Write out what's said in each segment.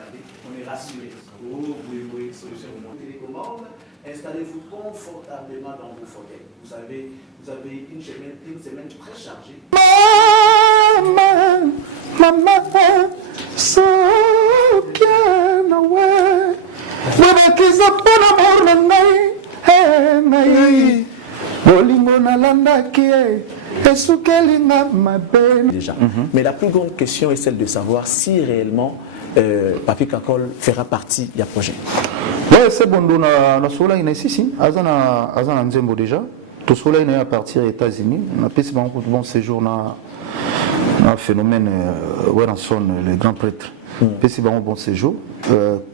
regardez, on est rassuré. Vous pouvez solution de télécommande, installez-vous confortablement dans vos fauteuils. Vous avez une semaine très chargée. Maman, so can away. When kiss up on a morning, hey, my bolingo na landa kie. Déjà. Mais la plus grande question est celle de savoir si réellement Papi Kakol fera partie du projet. Oui, c'est bon, on a cela ici, Azana Nzembo déjà. Tout cela est à partir des États-Unis. On a fait un bon séjour dans un phénomène où on sonne les grands prêtres. C'est un bon séjour.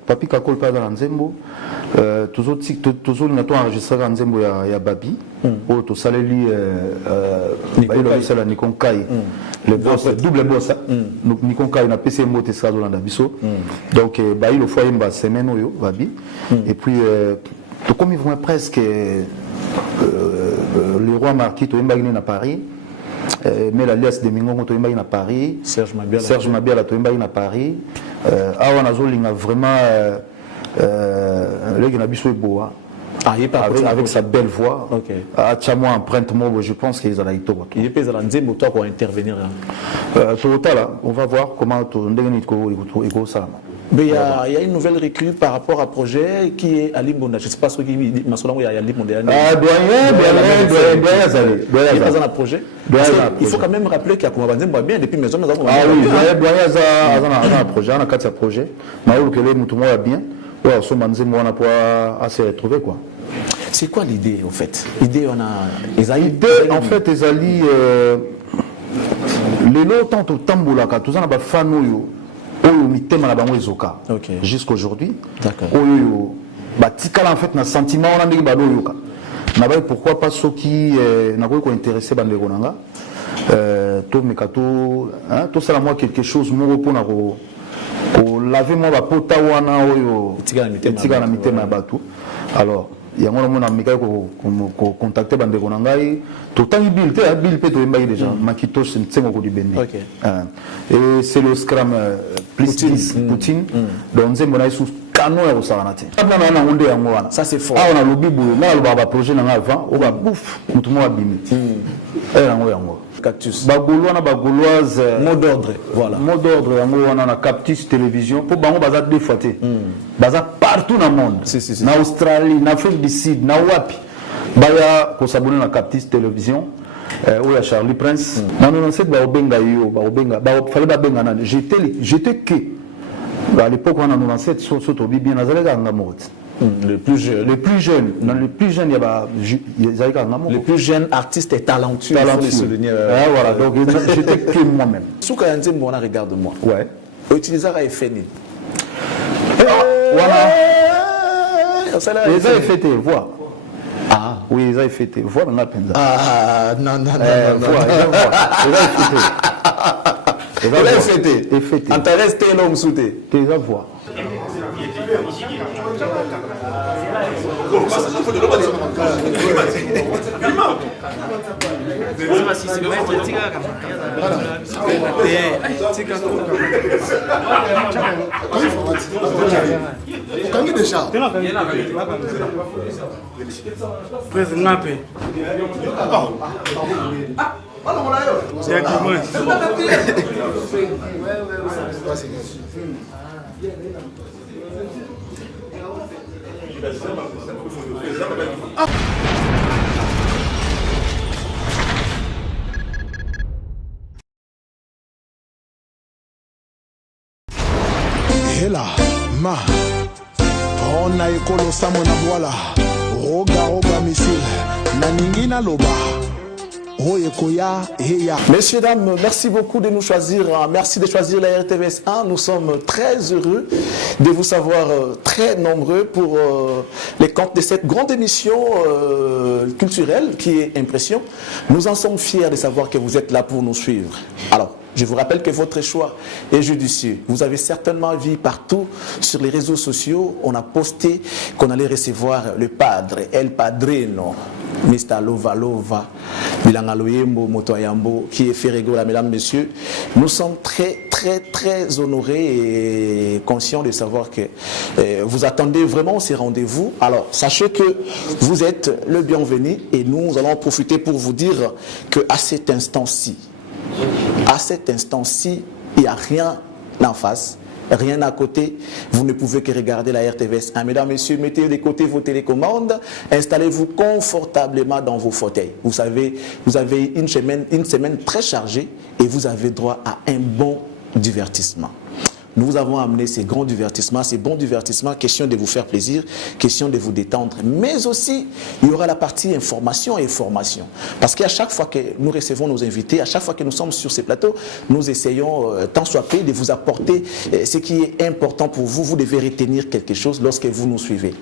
Papi Kakol pas dans Nzembo. Toujours nous enregistré dans Nzembo il y a Babi. Où tout ça lui c'est la Nikon Kai. Le boss double boss. Donc Nikon Kai na PC moté ça dans la biso. Donc il le foyer une semaine où Babi. Et puis comme ils vont presque le roi Marquis to imbagné à Paris. Mais l'alias de Mingongo to imbagné à Paris. Serge Mabiala to imbagné à Paris. On a zolinga vraiment le Gnabiso est beau. Avec sa belle voix, à Tchamo empreinte moi, je pense qu'ils allaient tout. Il est à Nzembo pour intervenir. On va voir comment ça. Mais il y a une nouvelle recrue par rapport à projet qui est à Limbonda. Je ne sais pas ce qui est à Limbonda. Il est pas dans le projet. Il faut quand même rappeler qu'il y a Nzembo bien depuis maison. Ah oui, il y a un projet, on a 4 projets. Mais il y a bien. On a pas assez retrouvé quoi. C'est quoi l'idée en fait? L'idée en fait ezali lelo tant au tambola ka tozana ba fanoyo oyo mitema na bango ezoka jusqu'aujourd'hui. D'accord. Oyo ba tikala en fait na sentiment on a ndenge ba yoka. Na ba pourquoi pas ceux qui na ko intéressé ba ndeko nanga to mekato hein to sala moi quelque chose mo pour na ko laver moi ba pota wana oyo tika na mitema ya bato. Alors il y a un moment où contacter bande konangai tout temps bill pe to embaye déjà makito sentengo ko dibende et c'est le scrum plus Poutine donc nzembo na sous canon ya osaranate na na onde yango wana ça c'est fort on a lobi boulot na ba projet na avant o ba bouf mutu mo abimi yango Cactus. Bagouloise. Mot d'ordre. Voilà. Mot d'ordre, on a Cactus télévision. Pour Bango Baza deux fois. Baza partout dans le monde. En Australie, en Afrique du Sud, en Wapi. Baya, qu'on s'abonne à Cactus télévision. Où il y a Charlie Prince. Dans le 97, Baobenga yo, Baobenga. Fallait Babenga. J'étais que. À l'époque, on a 97, surtout bien Nazalega Ngamot. Le plus jeune. Le plus jeune. Dans le plus jeune, il y a le plus jeune artiste est talentueux. Voilà, donc j'étais que moi-même. Souka Nzembo, regarde-moi. Ouais. Utiliser à FNI. Voilà. Les a fêté, vois. Ah. Oui, les a fêté. Vois, on a peine. Ah, non. Les a fêté. Les a fêté. Intéresse tes l'homme souté. Tes a voix. Hela ma on a ekolo samo na voila roga missile na ningina loba. Messieurs, dames, merci beaucoup de nous choisir. Merci de choisir la RTVS 1. Nous sommes très heureux de vous savoir très nombreux pour les comptes de cette grande émission culturelle qui est Impression. Nous en sommes fiers de savoir que vous êtes là pour nous suivre. Alors, je vous rappelle que votre choix est judicieux. Vous avez certainement vu partout sur les réseaux sociaux, on a posté qu'on allait recevoir le padre, El Padrino, Mr. Lova Lova, Bilanga Loyembo, Motoyambo, qui est Ferrego, mesdames, messieurs. Nous sommes très honorés et conscients de savoir que vous attendez vraiment ces rendez-vous. Alors, sachez que vous êtes le bienvenu et nous allons profiter pour vous dire qu'à cet instant-ci, il n'y a rien en face. Rien à côté, vous ne pouvez que regarder la RTVS 1. Mesdames, messieurs, mettez de côté vos télécommandes, installez-vous confortablement dans vos fauteuils. Vous savez, vous avez une semaine très chargée et vous avez droit à un bon divertissement. Nous avons amené ces grands divertissements, ces bons divertissements, question de vous faire plaisir, question de vous détendre. Mais aussi, il y aura la partie information et formation. Parce qu'à chaque fois que nous recevons nos invités, à chaque fois que nous sommes sur ces plateaux, nous essayons, tant soit peu, de vous apporter ce qui est important pour vous. Vous devez retenir quelque chose lorsque vous nous suivez.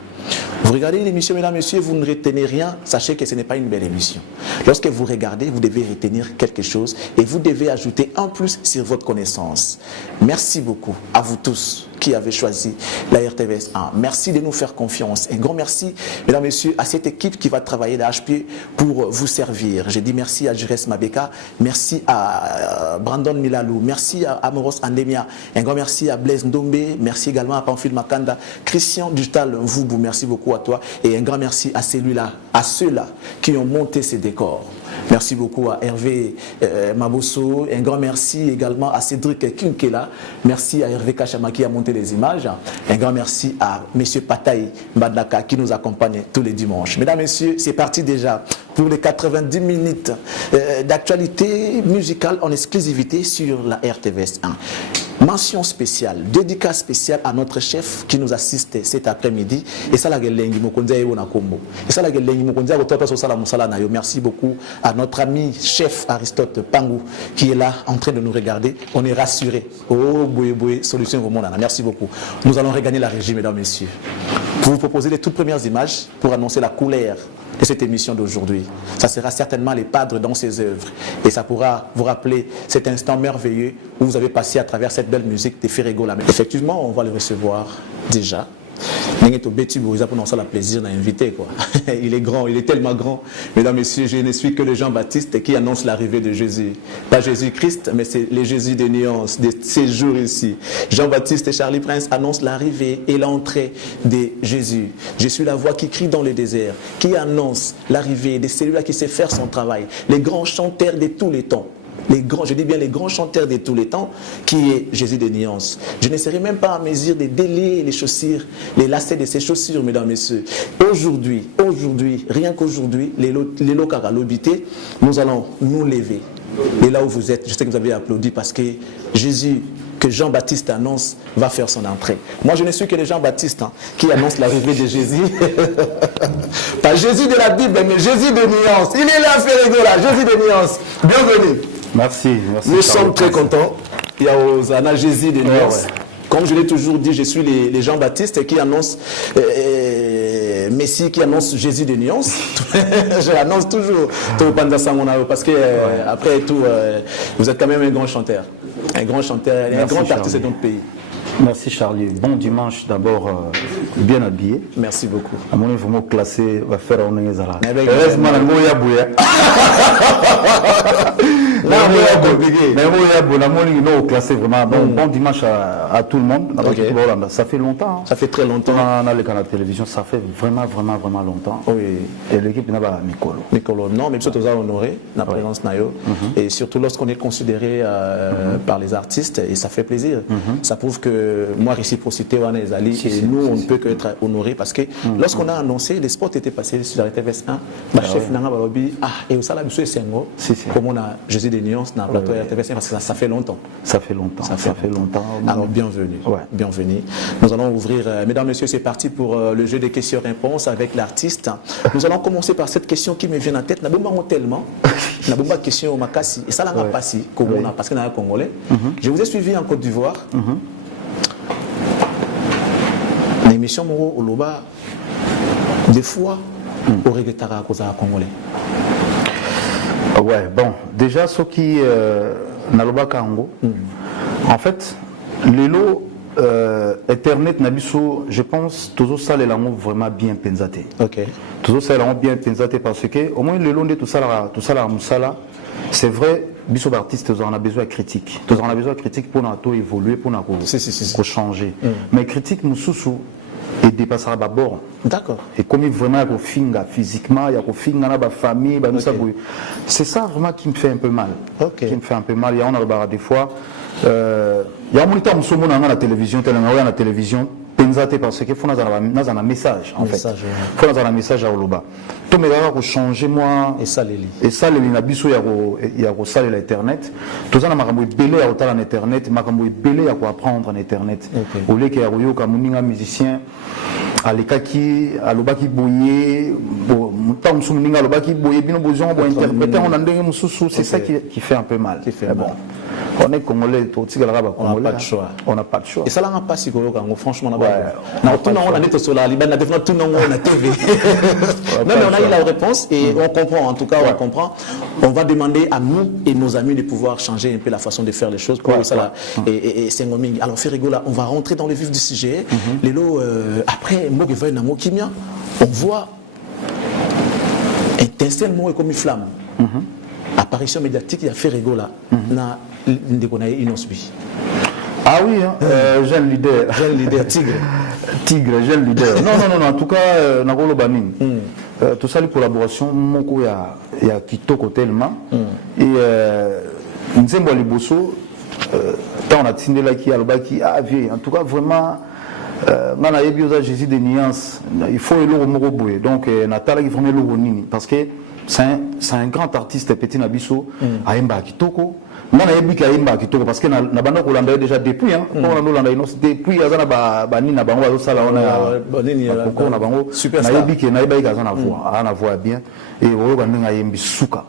Vous regardez l'émission, mesdames, messieurs, vous ne retenez rien, sachez que ce n'est pas une belle émission. Lorsque vous regardez, vous devez retenir quelque chose et vous devez ajouter un plus sur votre connaissance. Merci beaucoup à vous tous qui avez choisi la RTVS 1. Merci de nous faire confiance. Un grand merci, mesdames, messieurs, à cette équipe qui va travailler d'HP pour vous servir. Je dis merci à Jures Mabeka, merci à Brandon Milalou, merci à Amoros Andemia, un grand merci à Blaise Ndombe, merci également à Pamphile Makanda, Christian Digital Mvubu, merci beaucoup à toi et un grand merci à celui-là, à ceux-là qui ont monté ces décors. Merci beaucoup à Hervé Mabosso, un grand merci également à Cédric Kinkela, merci à Hervé Kachama qui a monté les images, un grand merci à M. Pataï Mbadaka qui nous accompagne tous les dimanches. Mesdames, messieurs, c'est parti déjà pour les 90 minutes d'actualité musicale en exclusivité sur la RTVS 1. Mention spéciale, dédicace spéciale à notre chef qui nous assiste cet après-midi. Et ça, merci beaucoup à notre ami chef Aristote Pangou qui est là en train de nous regarder. On est rassurés. Oh, boué, solution au monde. Merci beaucoup. Nous allons regagner la régie, mesdames, messieurs, pour vous proposer les toutes premières images pour annoncer la couleur de cette émission d'aujourd'hui. Ça sera certainement les padres dans ses œuvres. Et ça pourra vous rappeler cet instant merveilleux où vous avez passé à travers cette belle musique de Ferrego. Effectivement, on va le recevoir déjà. Pour la plaisir d'inviter quoi. Il est grand, il est tellement grand. Mesdames, messieurs, je ne suis que le Jean-Baptiste qui annonce l'arrivée de Jésus. Pas Jésus-Christ, mais c'est le Jésus des nuances de ces jours ici. Jean-Baptiste et Charlie Prince annoncent l'arrivée et l'entrée de Jésus. Je suis la voix qui crie dans le désert, qui annonce l'arrivée de celui-là qui sait faire son travail. Les grands chanteurs de tous les temps. Je dis bien les grands chanteurs de tous les temps, qui est Jésus des nuances. Je ne serai même pas en mesure de délier les chaussures, les lacets de ces chaussures, mesdames et messieurs. Aujourd'hui, rien qu'aujourd'hui, les locaralobité, nous allons nous lever. Et là où vous êtes, je sais que vous avez applaudi parce que Jésus, que Jean-Baptiste annonce, va faire son entrée. Moi, je ne suis que le Jean-Baptiste qui annonce l'arrivée de Jésus. Pas Jésus de la Bible, mais Jésus de nuances. Il est là, Ferrego, là, Jésus de nuances. Bienvenue. Merci. Nous sommes très contents. Il y a Osana Jésus de nuances. Comme je l'ai toujours dit, je suis les Jean-Baptiste qui annoncent Messie, qui annonce Jésus de nuances. Je l'annonce toujours. Parce que après tout, vous êtes quand même un grand chanteur. Un grand chanteur, un grand artiste de notre pays. Merci Charlie. Bon dimanche d'abord, bien habillé. Merci beaucoup. À mon niveau classé, va faire un ezala. Classé vraiment. Bon dimanche à tout le monde. Ça fait longtemps. Ça fait très longtemps. On a le canal de télévision, ça fait vraiment longtemps. Oui. Et l'équipe n'a pas Mikolo. Non, mais surtout honoré la présence Nayo. Et surtout lorsqu'on est considéré par les artistes, et ça fait plaisir. Ça prouve que moi, réciprocité, et nous, on ne peut qu'être honorés parce que lorsqu'on a annoncé, les spots étaient passés sur la RTVS 1, chef Nanga Balobi, et au Salam Sengo, comme on a Jésus des nuances dans le plateau RTVS 1, parce que ça fait longtemps. Ça fait longtemps. Alors, bienvenue. Bienvenue. Nous allons ouvrir, mesdames, messieurs, c'est parti pour le jeu des questions-réponses avec l'artiste. Nous allons commencer par cette question qui me vient en tête. Nabomba tellement, Nabomba question au Makassi, et ça l'a passé, parce que nous sommes Congolais. Je vous ai suivi en Côte d'Ivoire. L'émission Moro Oloba, des fois, au regretara à cause de Congolais. Ouais, bon, déjà, ce qui Naloba Kango, en fait, l'élo, Internet Nabiso, je pense toujours ça les langues vraiment bien pensées. Ok. Toujours ça les langues bien pensées parce que au moins le long de tout ça là musala, c'est vrai. Biso artistes, on a besoin de critique. On a besoin de critique pour nous évoluer, pour nous changer. Mais critique mususu et dépassera d'abord. D'accord. Et comme vraiment il y a finga physiquement, il y a finga dans la famille, c'est ça vraiment qui me fait un peu mal. Okay. Qui me fait un peu mal. Il y a on des fois, il y a un moniteur musumu dans la télévision, la télévision. Pensate parce qu'il faut un message en fait. Il faut un message à Oloba. Tout me va changer moi. Et ça les nabiso il y a ça l'internet. Tout ça na makambo belé à hôtel en internet, makambo belé à quoi apprendre en internet. Au lieu qu'il y a yo comme un musicien à l'écaki à l'obaki boyer mutam sumuninga l'obaki boyer bino besoin pour interpréter on ndenge mususu c'est ça qui fait un peu mal. Bon. On est congolais, on n'a pas de choix. On n'a pas de choix. Et ça n'a pas si franchement, on a dit sur la Liban, tout le monde a TV. Non, mais on a eu la réponse et on comprend, en tout cas, on comprend. On va demander à nous et nos amis de pouvoir changer un peu la façon de faire les choses. Et c'est alors, Ferregola, on va rentrer dans le vif du sujet. Après, on voit étincellement comme une flamme. Apparition médiatique, il y a Ferregola. Ah oui, hein, jeune leader, tigre, jeune leader. Non, en tout cas, Nagolo Banin. Tout ça, les collaborations, il y a Kitoko tellement. Et Nzembo Liboso, quand on a tindé là qui a le baki, en tout cas, vraiment, on a eu Jésus des nuances. Il faut le remorobouer. Donc, Natala qui vraiment le nini. Parce que c'est un grand artiste, Petit Nabiso, à Mba Kitoko. On a eu Mba Kitoko parce que na banda Holanda déjà depuis, hein. On a Holanda depuis, Azana Banina Bango, Sala, on a Koko, na Bango. Na Yebi qui na Yebi Azana voix bien. Et on a Yembi Souka.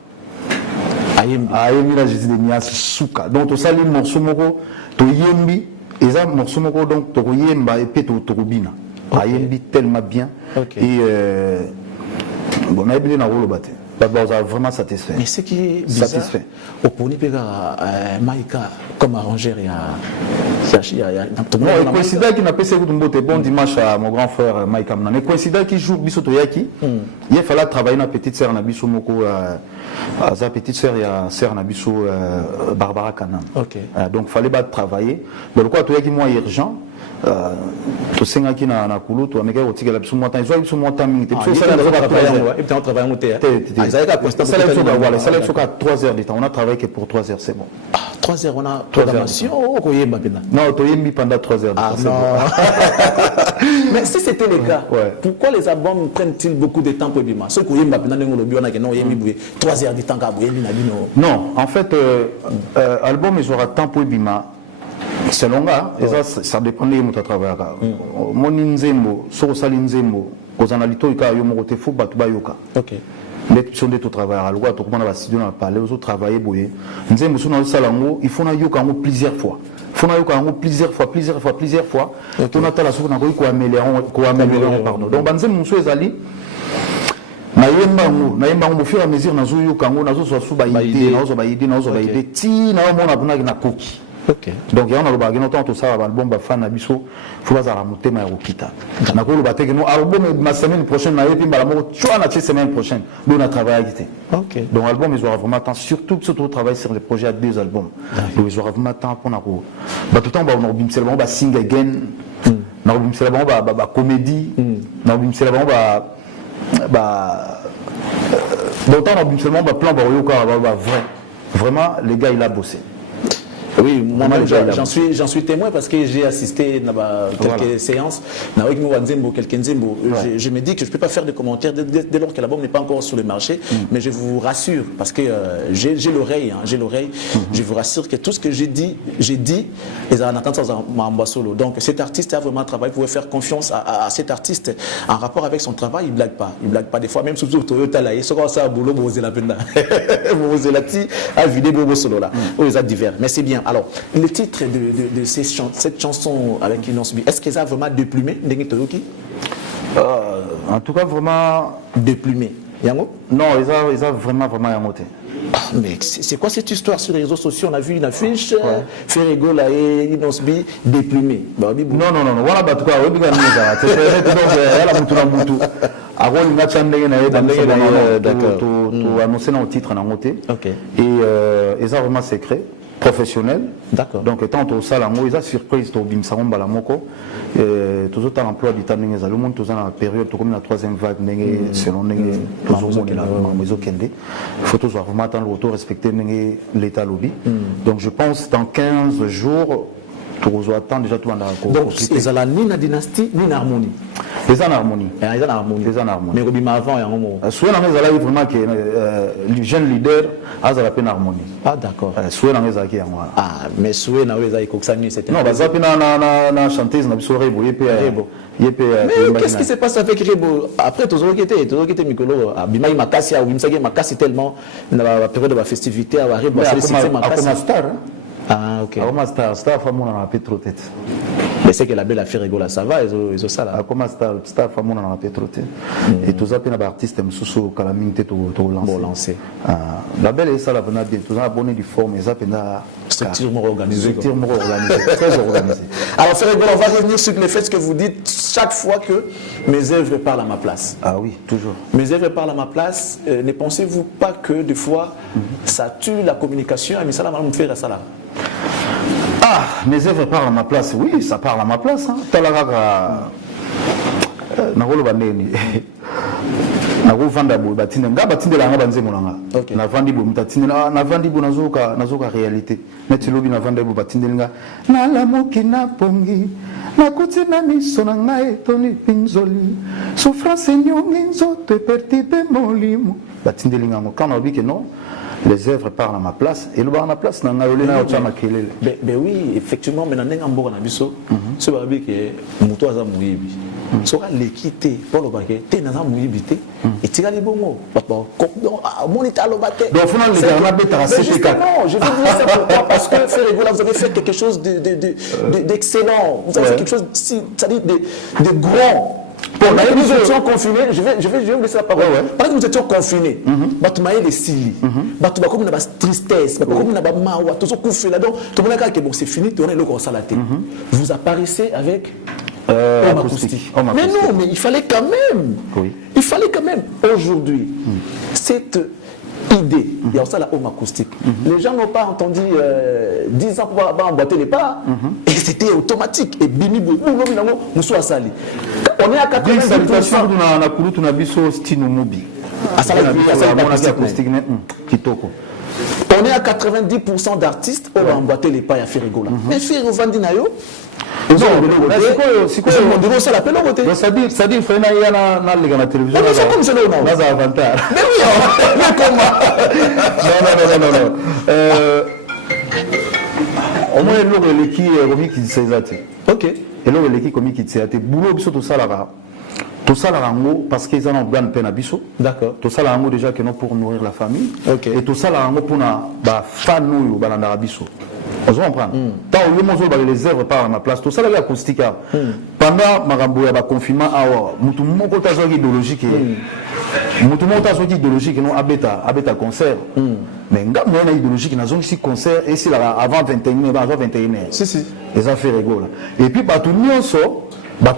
Ayembi la Jésus de Nias Souka. Donc tout ça, les morceaux moko, to Yembi, et ça morceaux moko donc to Yemba et Peto Torubina. Ayembi tellement bien. Et bon, on a eu na rôle battu. On a vraiment satisfait. Mais ce qui est bizarre, satisfait. Au Ponipega, Maïka, comme arrangeur, il y a non, et coïncida qui n'a pas essayé de me bon dimanche à mon grand frère Maïka Mnan. Et coïncida qui joue Bisoto Yaki, il fallait travailler dans petite sœur Nabiso Moko, sa petite sœur, il y a sœur Nabiso Barbara Kanan. Donc il fallait pas travailler. Donc quoi, toi qui moi urgent. To senga ki na kulu to ameka otika la biso mwata izo biso mwata mingi te biso ça va travailler et puis on travaille en terre ça va poster ça voilà ça lève à 3 heures de temps on a travaillé que pour 3 heures c'est bon 3 heures on a programmation ko yemba bina non to yembi pendant 3 heures de temps mais si c'était le cas pourquoi les albums prennent-ils beaucoup de temps pour bima ce ko yemba bina ngo lobi on a que non yembi 3 heures de temps ka boyebi na bino non en fait album ils aura temps pour bima. C'est long, ça dépend de mon travail. Mon nzembo, sali nzembo, aux analytos, il y a un moté fou, batubayoka. Les sont de tout travail. Alors, tout le monde va se donner à parler, aux autres travailler, boyer. Nzembo, sur le salon, il faut na yoka plusieurs fois. Il faut na yoka plusieurs fois. On a la soupe, on a améliorer, pardon. Donc, nzembo, monsieur Zali. Naïmba au fur et à mesure, nazo yoka, nazo soit sous baïdé, nazo baïdé, ti, nazo na koki. Donc, il y a un album qui est un album qui est un album qui est un album qui est un album qui est un album la semaine prochaine, la semaine prochaine, on a travaillé. Donc, l'album, ils auront vraiment temps, surtout on travaille sur les projets à 2 albums. Donc, ils auront vraiment temps pour nous. Tout le temps, on a un album qui sing again, on a un album qui comédie, on a un album qui plan vrai. Vraiment, les gars, il a bossé. Oui, moi-même j'en suis témoin parce que j'ai assisté à quelques séances. Je me dis que je ne peux pas faire de commentaires dès lors que l'album n'est pas encore sur le marché, mais je vous rassure parce que j'ai l'oreille, je vous rassure que tout ce que j'ai dit, et en attendant ma solo. Donc cet artiste a vraiment travaillé, vous pouvez faire confiance à cet artiste en rapport avec son travail, il ne blague pas des fois, même surtout Toyota là, il sera ça à boulot, vous la peine, vous la ti à vider vos solo là, vous êtes divers, mais c'est bien. Alors, le titre de cette chanson avec Inosbi, est-ce qu'ils ont vraiment déplumé en tout cas, vraiment déplumé. Non, ils ont vraiment yangoté. Mais c'est quoi cette histoire sur les réseaux sociaux? On a vu une affiche, Ferrego là et Inosbi déprimé. Non, voilà, en tout cas, oui, annoncé dans le titre en anglais. Et ça vraiment secret, professionnel. D'accord. Donc, étant au salon, ils ont surprise au Bimsaron Balamoko. Tout autant l'emploi du temps, nous avons tous dans la période, comme la troisième vague, selon les maisons Kende. Il faut toujours vraiment attendre le retour, respecter l'état lobby. Donc, je pense dans 15 jours, tu attends déjà tout en accord. Donc, ils ont ni la dynastie, ni l'harmonie. Ils ont harmonie. Ils ont harmonie. Mais avant, il y a un moment. Soit dans les alliés, vraiment que les jeunes leaders ont la peine harmonie. Ah, d'accord. Soit dans les alliés, ah, mais soit dans les alliés, c'est non, parce que na chanteuse, na biso Rebo, mais qu'est-ce qui se passe avec Rebo? Après, tous les été Mikolo, Bima Makassi, Wimsagi Makassi tellement dans la période de la festivité, à Rebo, c'est star. Ah, ok. Star, femme, on a fait trop tête. Mais c'est que la belle affaire rigole, ça va, ils ont ça là. Comment star, femme, on a fait trop tête. Et tout ça, puis un artiste, sous calamité, tout lancé. La belle est ça, la bonne bien. Tout ça, abonné du forme, et ça, puis structurement organisé. Très organisé. Alors, Ferrego, on va revenir sur le fait que vous dites chaque fois que mes œuvres parlent à ma place. Ah oui, toujours. Mes œuvres parlent à ma place. Ne pensez-vous pas que des fois, ça tue la communication? Mais ça, là, on me fait ça là. Ah, mes œuvres parlent à ma place. Oui, ça parle à ma place. Talaraga. Nagolo bandeni. Nagolo vandabu batinde. Nga batinde la nga banze monanga. Na vandibu mutatinde na vandibu nazoka réalité. Neti lobi na vandabu batinde nga. Na la mokina pongi. Na kutina miso na ngai toni pinzoli. Souffrance nyongi nzoto pertipe molimo. Batinde linga ngo. Quand on dit que non. Les œuvres parlent à ma place et le bar à ma place n'a pas eu ben oui, effectivement, mais dans un bon abisso, ce babi que muto aza muibi. Sera l'équité pour le baquet, t'es dans un muibité et tu as les bons mots. Mon état le baquet. Donc, finalement, les gars, on a bêta justement, je veux dire ça pourquoi parce que Ferrego, là, vous avez fait quelque chose d'excellent. Vous avez fait quelque chose, c'est-à-dire de grand. Pendant que nous étions confinés, je vais vous laisser la parole. Pendant que nous étions confinés, Batoumaï les Sili, Batouba comme une tristesse, comme une mawa, tout ce qu'on fait là-dedans, tout le monde a dit bon, c'est fini, on est le gros salaté. Vous apparaissez avec acoustique. Mais non, mais il fallait quand même. Il fallait quand même. Aujourd'hui, cette idée, il y a ça la home acoustique. Les gens n'ont pas entendu 10 ans pour emboîter les pas, et c'était automatique. Et Bini Boubou, nous sommes à Sali. On est à 90%. On est à 90% d'artistes qui ont emboîté les pas à Ferrego. Mais Ferrego Vandinayo, c'est quoi le monde ça l'appelle au côté. C'est-à-dire, il faut aller à la télévision. Mais c'est comme c'est le nom. Dans un avantage. Mais oui, mais comment? Non. Au moins, il y a qui s'est attaqué. Ok. Et là, il y a qui s'est attaqué. Boulot, tout ça là-bas. Tout ça là parce qu'ils ont bien peine à biso. D'accord. Tout ça là déjà que non pour nourrir la famille. Ok. Et tout ça là pour na fan nous balanda biso. On se comprend. Tant le mozo les œuvres par à ma place. Tout ça là acoustique. Pendant marambo ya ba confinement mutu moko tazo idéologique. Mutu moko tazo idéologique non abeta concert. Mais nga moi idéologique na zone ici concert et c'est là avant 21h avant 21h. Si. Les affaires rigolo. Et puis ba tout nyonso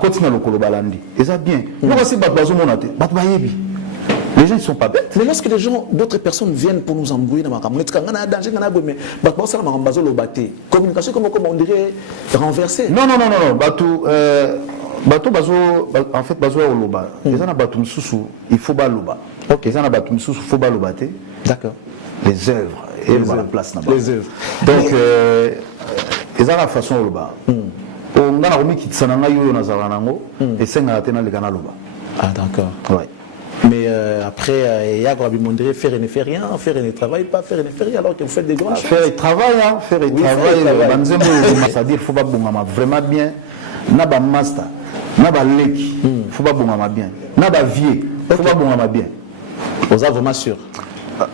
continue le kolo balandi. Et ça bien. Les gens ne sont pas bêtes. Mais lorsque les gens, d'autres personnes viennent pour nous embrouiller dans ma communication, comme on dirait, renversée. Non. En fait, il faut baloba. Ok, il faut baloba. D'accord. Les œuvres. Et la place là-bas. Les œuvres. Donc, ils ont la façon de on a remis qui s'en a eu et c'est un ah d'accord. Ouais. Mais après, il y a faire et ne fait rien, faire et ne travaille pas, faire et ne fait rien, alors que vous faites des grandes choses. Faire et travail, faire et travail. C'est-à-dire qu'il faut pas vraiment bien. Naba master, naba leki, faut pas bien. Naba vieux, faut pas bien. Vous êtes vraiment sûr?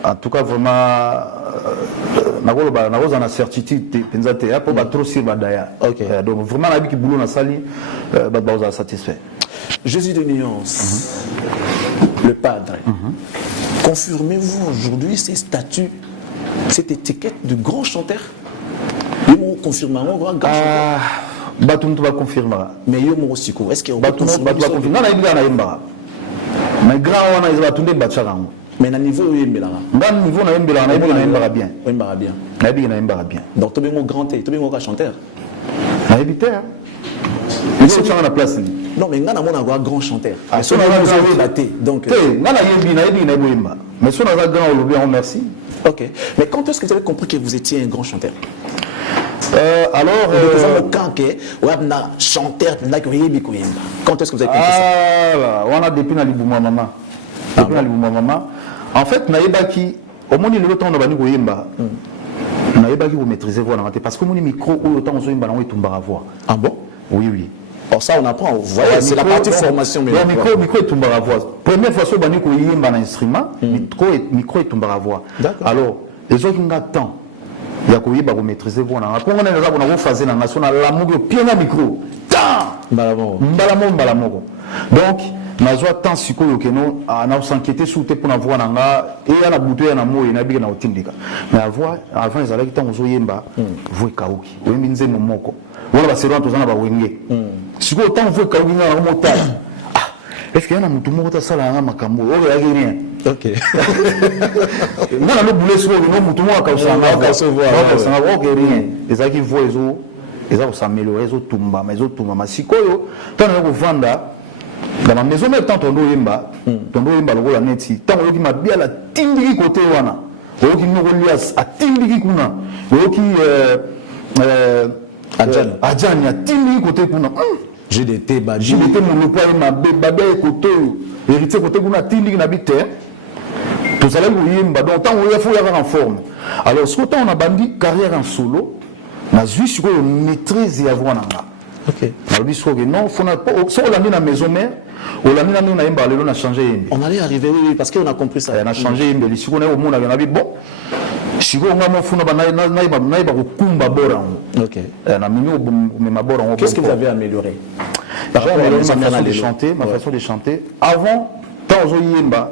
En tout cas, vraiment, na certitude pour trop sur badaya. Donc vraiment la vie qui boulot na sali, ba satisfait. Jésus de nuance, le padre. Confirmez-vous aujourd'hui ces statuts cette étiquette de grand chanteur. Ils m'ont confirmé, un grand chanteur. Batum va confirmer. Mais ils m'ont aussi confirmé. Est-ce qu'ils va confirmer? Non, il y a un mais grand, on a des bâtons batcharango. Mais à niveau où il est là. Dans le niveau, on a bien. On a bien. Donc, tu es un grand chanteur. On a habité. Il faut que la place. Non, mais on a un grand chanteur. Mais si on a un batté, donc. Mais si on a un grand, on le remercie. Ok. Mais quand est-ce que vous avez compris que vous étiez un grand chanteur? Alors, quand est-ce que vous avez compris ça? On a depuis la Libouma Maman. En fait, naïbaki, au moins le temps on a yemba. Naïbaki vous maîtrisez voix parce que mon micro au temps on yemba on est tombé à voix. Ah bon? Oui. Alors ça on apprend. Vous voyez, c'est la partie formation. Mais micro est tombé à voix. Première fois sur bani ko yemba un instrument, micro est tombé à voix. Alors, les autres qui ont temps. Il y a que vous maîtrisez voix. Après on a une phase dans national l'amour bien à micro. Balamo. Donc nazwa tant sikoyo keno na s'inquiéter sur te pour na voix nanga et ya na buto ya na moyo na bika na otindika mais avant ils allaient tant ozoyemba voix kauki oyembi nzembo moko wala ba serwa tozana ba wenge sikoyo tant voix kauki na mota est-ce qu'il y a un mutu moko ta sala na makambo o ya rien OK na le boulot sur no mutu moko ka usanga ok rien ezaki voix ezo s'améliorer ezo tumba masikoyo tant na ko vanda dans la maison mais tant tondo yemba lokola neti tant oyoki mabia la tindiki côté wana oyoki noko lias a tindiki kuna oyoki adjani a tindiki côté kuna GDT mon poids mabe babe côté héritier côté kuna tindiki na bité tout ça là yemba donc tant oyo faut y avoir en forme alors ce temps on a bandi carrière en solo na juste quoi maîtrise ya voix nanga. OK. Non, faut pas sur la maison mère, on a changé. On allait arriver oui parce qu'on a compris ça. On a changé mais si on est au monde on a dit bon. Si on a mon fou na kumba bora. OK. Na minyo ma bora. Qu'est-ce que vous avez amélioré? Ma façon de chanter. Avant tant aux yemba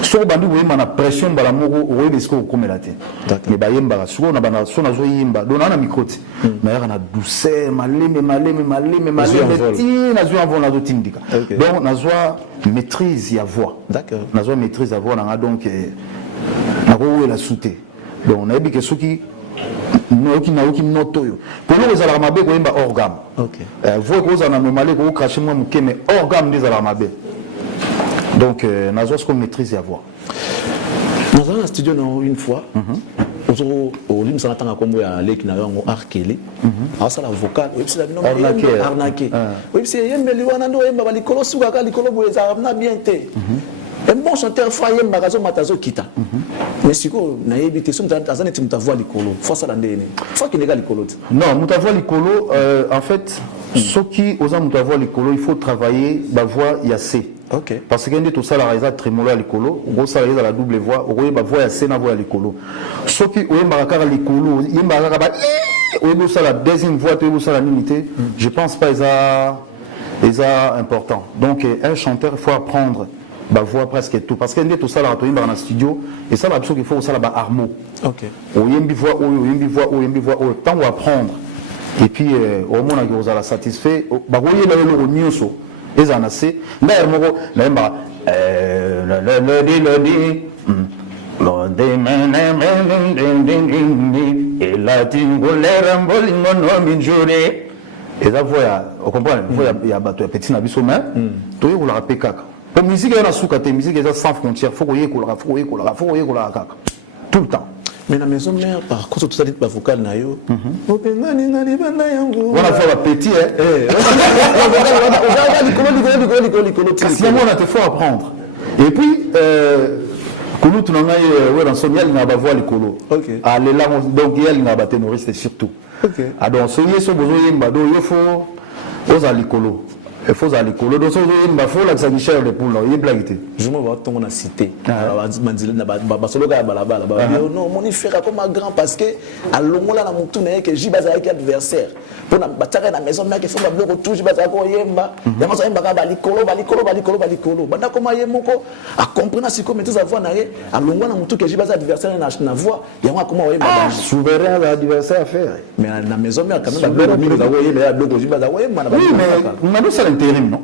so bandi wemba na pression bala moko oyebe ce ko komelate mais ba yemba so na bana so na zo yemba dona na microte mais na douceur maleme ti na zo avant na zo tindika donc na zo maîtrise ya voix d'accord na zo maîtrise ya voix na donc na ko la souté donc na yebi que soki noki noto yo pour nous ezala mabe ko yemba hors gamme OK voix ko za na normalé ko cracher moi muke mais hors gamme des ala mabe. Donc, nous avons maîtrise à voix. Nous avons un studio une fois. Nous avons un arqué. Alors, ça la vocale. Arnaqué. Oui, c'est un bon chanteur foyer magazo matazo kita. Mais si ko na yebite so mtazana ti mtavoa likolo. Faut ça landene. Faut qu'il nega likolo. Non, mtavoa likolo en fait soki oza mtavoa likolo, il faut travailler ba voix yassé. OK. Parce que tout ça la raisa trémolo à likolo, gros ça la double voix, oye ba voix yassé na voix likolo. Soki oye mbaka likolo, yemba ba oye ça la deuxième voix, oye ça la limité, je pense pas est important. Donc un chanteur il faut apprendre ba voix presque tout parce que tout ça la toyimba na studio et ça l'absolu qu'il faut ça la ba harmo. OK. Oyembi voix tant on apprendre et puis au moins que vous allez satisfait ba voyez le nyonso ezana c'est ndaire moko naimba et la tingolera mbolingo no minjure et la voix on comprend il y a bateau petit na biso mais toyo ko la pekaka. Pour musique, il y a soukate, musique est sans frontières. Faut qu'on y ait kaka. Tout le temps. Mais la maison mère, par contre, tout ça dit pas vocal na yo. Voilà, faut la petit, on a te faut apprendre. Et puis, Kolo tu n'as pas dans son yel n'a pas voix les colo. OK. Allez là, donc yel n'a pas ténoriste surtout. OK. Alors, ce yel sont besoin d'embado, il faut aux alicolo. il faut aller coller donc il va faut la ça Michel le poule il blague je me vois ton on a cité non mon frère comme un grand parce que à longola na mutu na que jibaza avec adversaire pour na bataka na maison na que faut ba bloco tout jibaza ko yemba ya maso yemba ka balikolo banda koma yemoko a comprendre si comme tous avoir na à longola na mutu que jibaza adversaire na voix ya moi comment yemba souverain l'adversaire à faire mais na maison mais quand même ba bloco za ko yemba bloco jibaza ko yemba na ba mais on a ça l'intérim non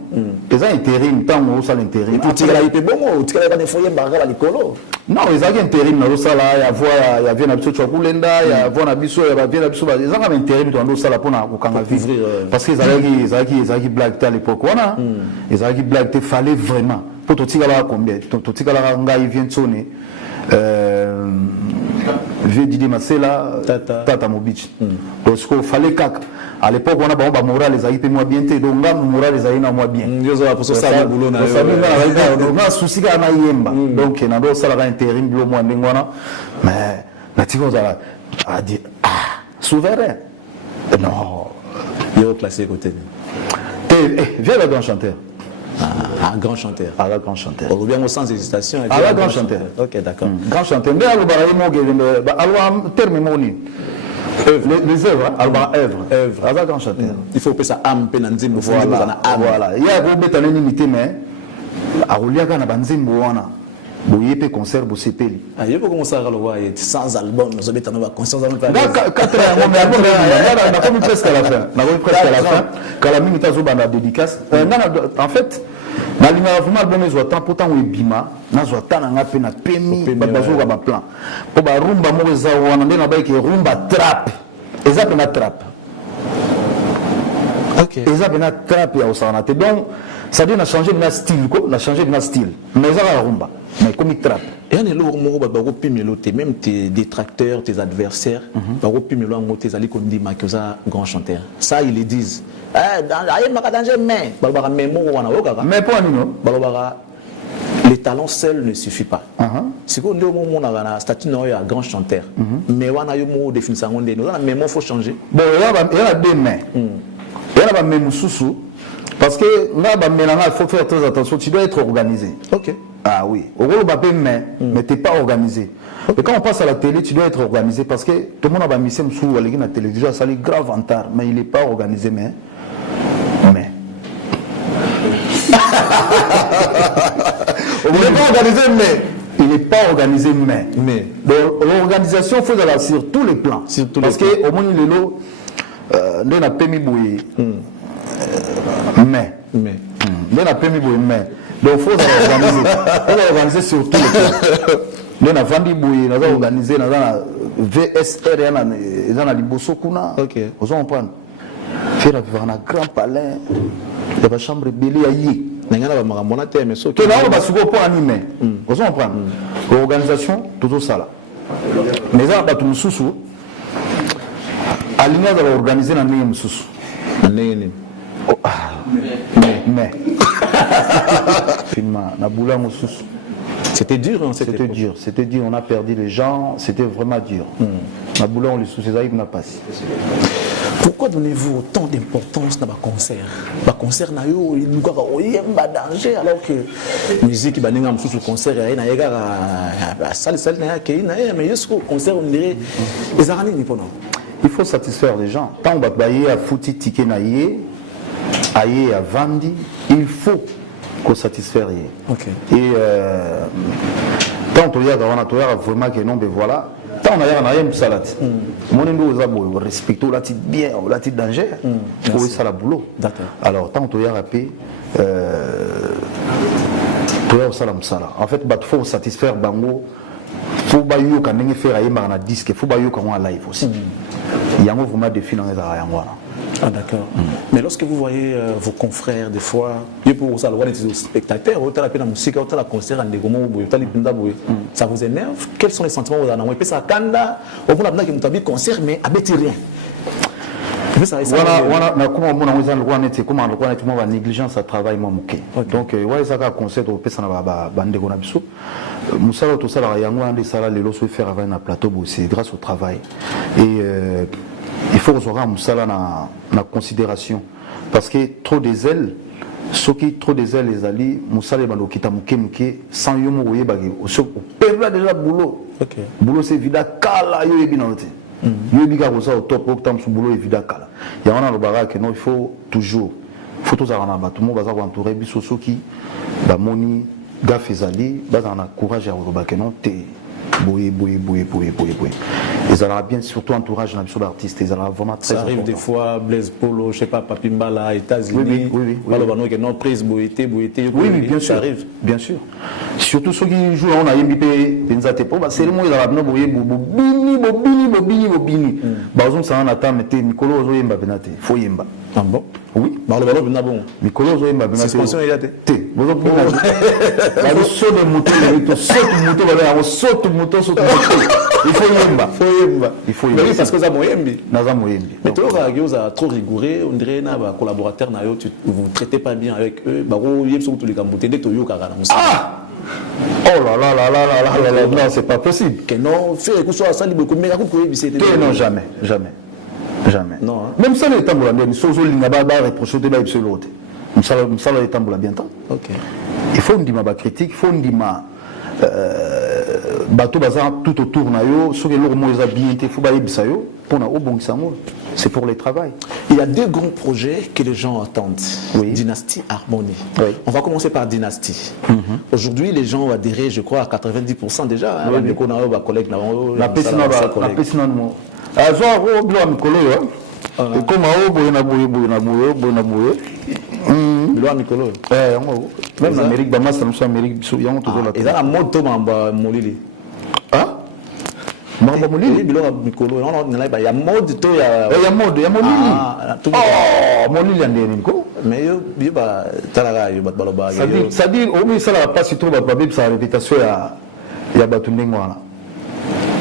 ils ont intérim tant on ça l'intérim tout tira ipe bongo tira ba ne foyer ba ka balikolo non ils ont intérim na ça là ya voix ya vient biso chokulenda ya voix na biso ya vient na biso ils ont intérim dans ça là pour na kokanga vivre parce que ils ont blague à l'époque voilà ils ont blague il fallait vraiment pour tout tika là combien tout tika là ngai vient sonner vieux Didier Masela tata Mobich parce qu'il fallait kaka à l'époque on a ba moral les aïpe moi bien te donc ngam moral les aïna moi bien ndio pour ça boulot na na souci ka na yemba donc na do sala intérim blo moi ndengwana mais na tiko za a dit souverain non yo classé côté viens le grand chanteur un grand chanteur. À la grand chanteur. On bien au sans hésitation. À la grand chanteur. Ok, d'accord. Grand chanteur. Mais alors, terme moni. Les œuvres, alors œuvre. À la grand chanteur. Il faut que ça âme penanzim. Voilà. Il y a un peu limité, mais à Rouliaga na banzim boana. Bouyé pe concert bo sepeli. Ah, il faut commencer à le voir sans album, nous avons un concert dans le temps. 4 ans, mais album on a comme presque à la fin. On a comme presque à la fin. Quand la minute zo bana dédicace. En fait, na lima vraiment album zo temps pourtant on bima, na zo temps na ngape na pemi ba bazo ba plan. Po ba rumba mo za wana ndena ba ke rumba trap. Exact na trap. OK. Exact na trap ya osana te donc ça dit on a changé de style quoi, on a changé de style. Mais ça va rumba. Mais comme il trappe. Et on est là, même tes détracteurs, tes adversaires, tes alliés qu'on dit que ça grand chanteur. Ça ils le disent. Mais pour nous, les talents seuls ne suffit pas. Si on dit au moment où on a un statut de grand chanteur, mais on a une définition de nous, mais il faut changer. Bon, il y a deux mains. Il y a même sous parce que là, il faut faire très attention. Tu dois être organisé. Ok. Ah oui. Au gros, mais tu n'es pas organisé. Et quand on passe à la télé, tu dois être organisé parce que tout le monde a mis ça sous la télévision, ça est grave en retard, mais il n'est pas organisé. Mais. Il n'est pas organisé, mais. Il n'est pas organisé, mais. L'organisation, il faut aller sur tous les plans. Parce qu'au moins, il est là, on a permis de mais. On a permis de mais. Donc il faut organiser sur tous les plans. Nous avons vendu bouillie, nous avons organisé, nous avons VSR, nous avons liboso kuna. Ok. Vous comprenez? Faire un grand palais, il y a une chambre belée à y. Nous avons un monateur, mais ce que nous avons pas pour animer. Vous comprenez? L'organisation, tout ça là. Mais ça, nous avons sous. Aligné dans l'organiser dans le sous. Mais. C'était dur, hein, c'était dur, on a perdu les gens, c'était vraiment dur. On les soucis, n'a pas. Pourquoi donnez-vous autant d'importance dans le concert? Le concert, il y a un danger, alors que la musique, il y a un concert, il y a un salle, mais jusqu'au concert, on dirait, il faut satisfaire les gens. Tant on va bailler à foutre ticket naïe, aïe à vandi, il faut qu'on satisfaire. Okay. Et tant on y a vraiment que non, mais voilà. Tant on a rien de salade. Mon endo on respecte la petite bien, la petite danger. Il faut ça la boulot. Alors tant on y a rapé, en fait, il faut satisfaire Bango. Il faut bailler quand on fait un disque, il faut bailler quand on a live aussi. Il y a un vraiment défi dans les arrêts. Ah d'accord. Mais lorsque vous voyez vos confrères des fois, il pour ça les spectateurs, autant la musique, autant la concert, ça vous énerve? Quels sont les sentiments que vous avez? Et ça kanda, au bout d'un concert, mais à rien. Voilà, comment on a négligence à travail moi moqué. Donc ouais ça a concert au pesa na bande ko na biso. Musala to sala yango ande sala lelo so faire avant na plateau c'est grâce au travail. Et il faut recevoir Moussala na considération parce que trop des ailes ceux qui trop des ailes les alliés musale balokita muke sans yo mo yeba ke o perdre déjà boulot. OK. Boulot c'est vida kala yo yebi na ote. Yo yebi ka ça au top au tam su boulot vida kala. Ya wana lo bara que non il faut toujours photos à na tout le monde va entourer biso ceux qui ba moni gaf ezali ba na courage à lo ba que non te boye. Ils allaient bien, surtout entourage d'un artiste, ils allaient vraiment très ça arrive important. des fois, Blaise Polo, je sais pas, Papi Mbala, États-Unis. Oui. Non, prise, boété. Oui, bien sûr. Ça arrive. Bien sûr. Surtout ceux qui jouent, on a MBP, Benzate Po, c'est le mot, ils allaient bobini. Par exemple, ça en attend, mais Mikolo Zoyemba Benate, faut yemba. Ah bon? Oui. Bah, le ballon, bien bon. Mikolo Zoyemba Benate. Suspension, il y a des. Vous avez le saut de moto, il faut yemba. Mais parce que ça moyembi. Naza moyembi. Mais toi, vous êtes trop rigoureux, on dirait que collaborateurs, vous ne traitez pas bien avec eux. Vous avez tous les camboutés, des toyos, ah! Oh là, non, c'est pas possible. Que non, faire que soit ça, non, jamais. Non. Même ça, les tambours, les choses, les nababa, reprocher de l'autre. Ça, les tambours, bien temps. Ok. Il faut une dima critique, il faut une dima. Bateau bazar tout autour na yo, ceux qui l'ont moins habillé, il faut bailler bisayo pour na au bon samour. C'est pour le travail. Il y a deux grands projets que les gens attendent. Oui. Dynastie, Harmonie. Oui. On va commencer par Dynastie. Aujourd'hui, les gens ont adhéré, je crois, à 90% déjà. Oui. La piscine, même en Amérique, et dans la mode, Molili. Hein? Mamba Molili? Il y a mode, il y a mode, oh, Molili en Dénico. mais il y a c'est-à-dire, au moins, ça n'a pas si trop, sa réputation, il y a battu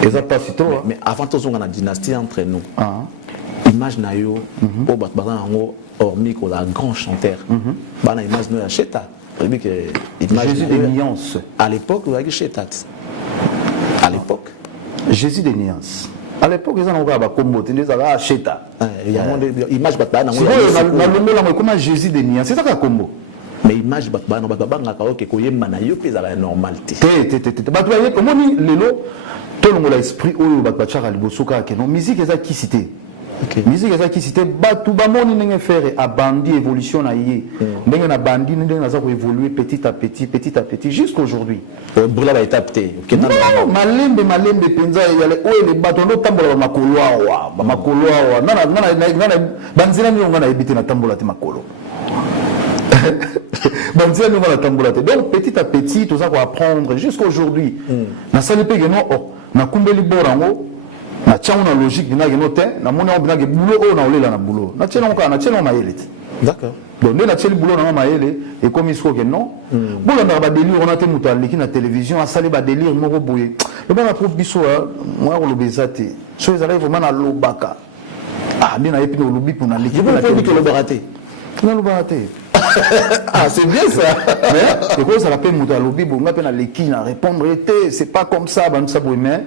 et ça passe si trop. Mais avant tout, on a une dynastie entre nous. Image Nayo, hormis qu'on a un grand chanteur. Bana image Nayo, Cheta. Jésus des nuances. À l'époque, vous avez Cheta. À l'époque. Jésus des nuances. À l'époque, ils ont un combo, ils ont un Cheta. Il y a une image Batbana. Comment Jésus des nuances? C'est ça qu'un combo. Mais image Batbana, Batbana, qui est Manayo, qui est la normalité. Batbana, comment dit Lélo? Tout le monde a l'esprit, où Batbachara, le Bosoka, qui non, musique, ils ont qui cité. Musique eza qui cité batu bamoni ndenge faire a bandi évolution na yé ndenge na bandi ndenge na za ko évoluer petit à petit jusqu'à aujourd'hui brûla ba étape té non malembe penza ya le o le bato ndo tambola makolo awa nana banzina ni ngana ebité na tambola te makolo banzina ni ngana tambola te donc petit à petit tout ça ko apprendre jusqu'à aujourd'hui na salipe que non na kumbeli borango na tchao na logique bina genote na mona bina ke boulot na olela na boulot na tchelo na maele. D'accord. Donc na tcheli boulot na maele et comme il faut que non boulot na ba délire on a te muta liki na télévision a sali ba délire moko boye le ba trop biso moi ko lobezate so ils arrivent vraiment na lobaka bina epi no lobi pour na liki na lobaraté na lobaraté. Ah, c'est bien ça. Mais quoi ça l'appelle muta lobi bon na pe na liki na répondre c'est pas comme ça ban ça boye mais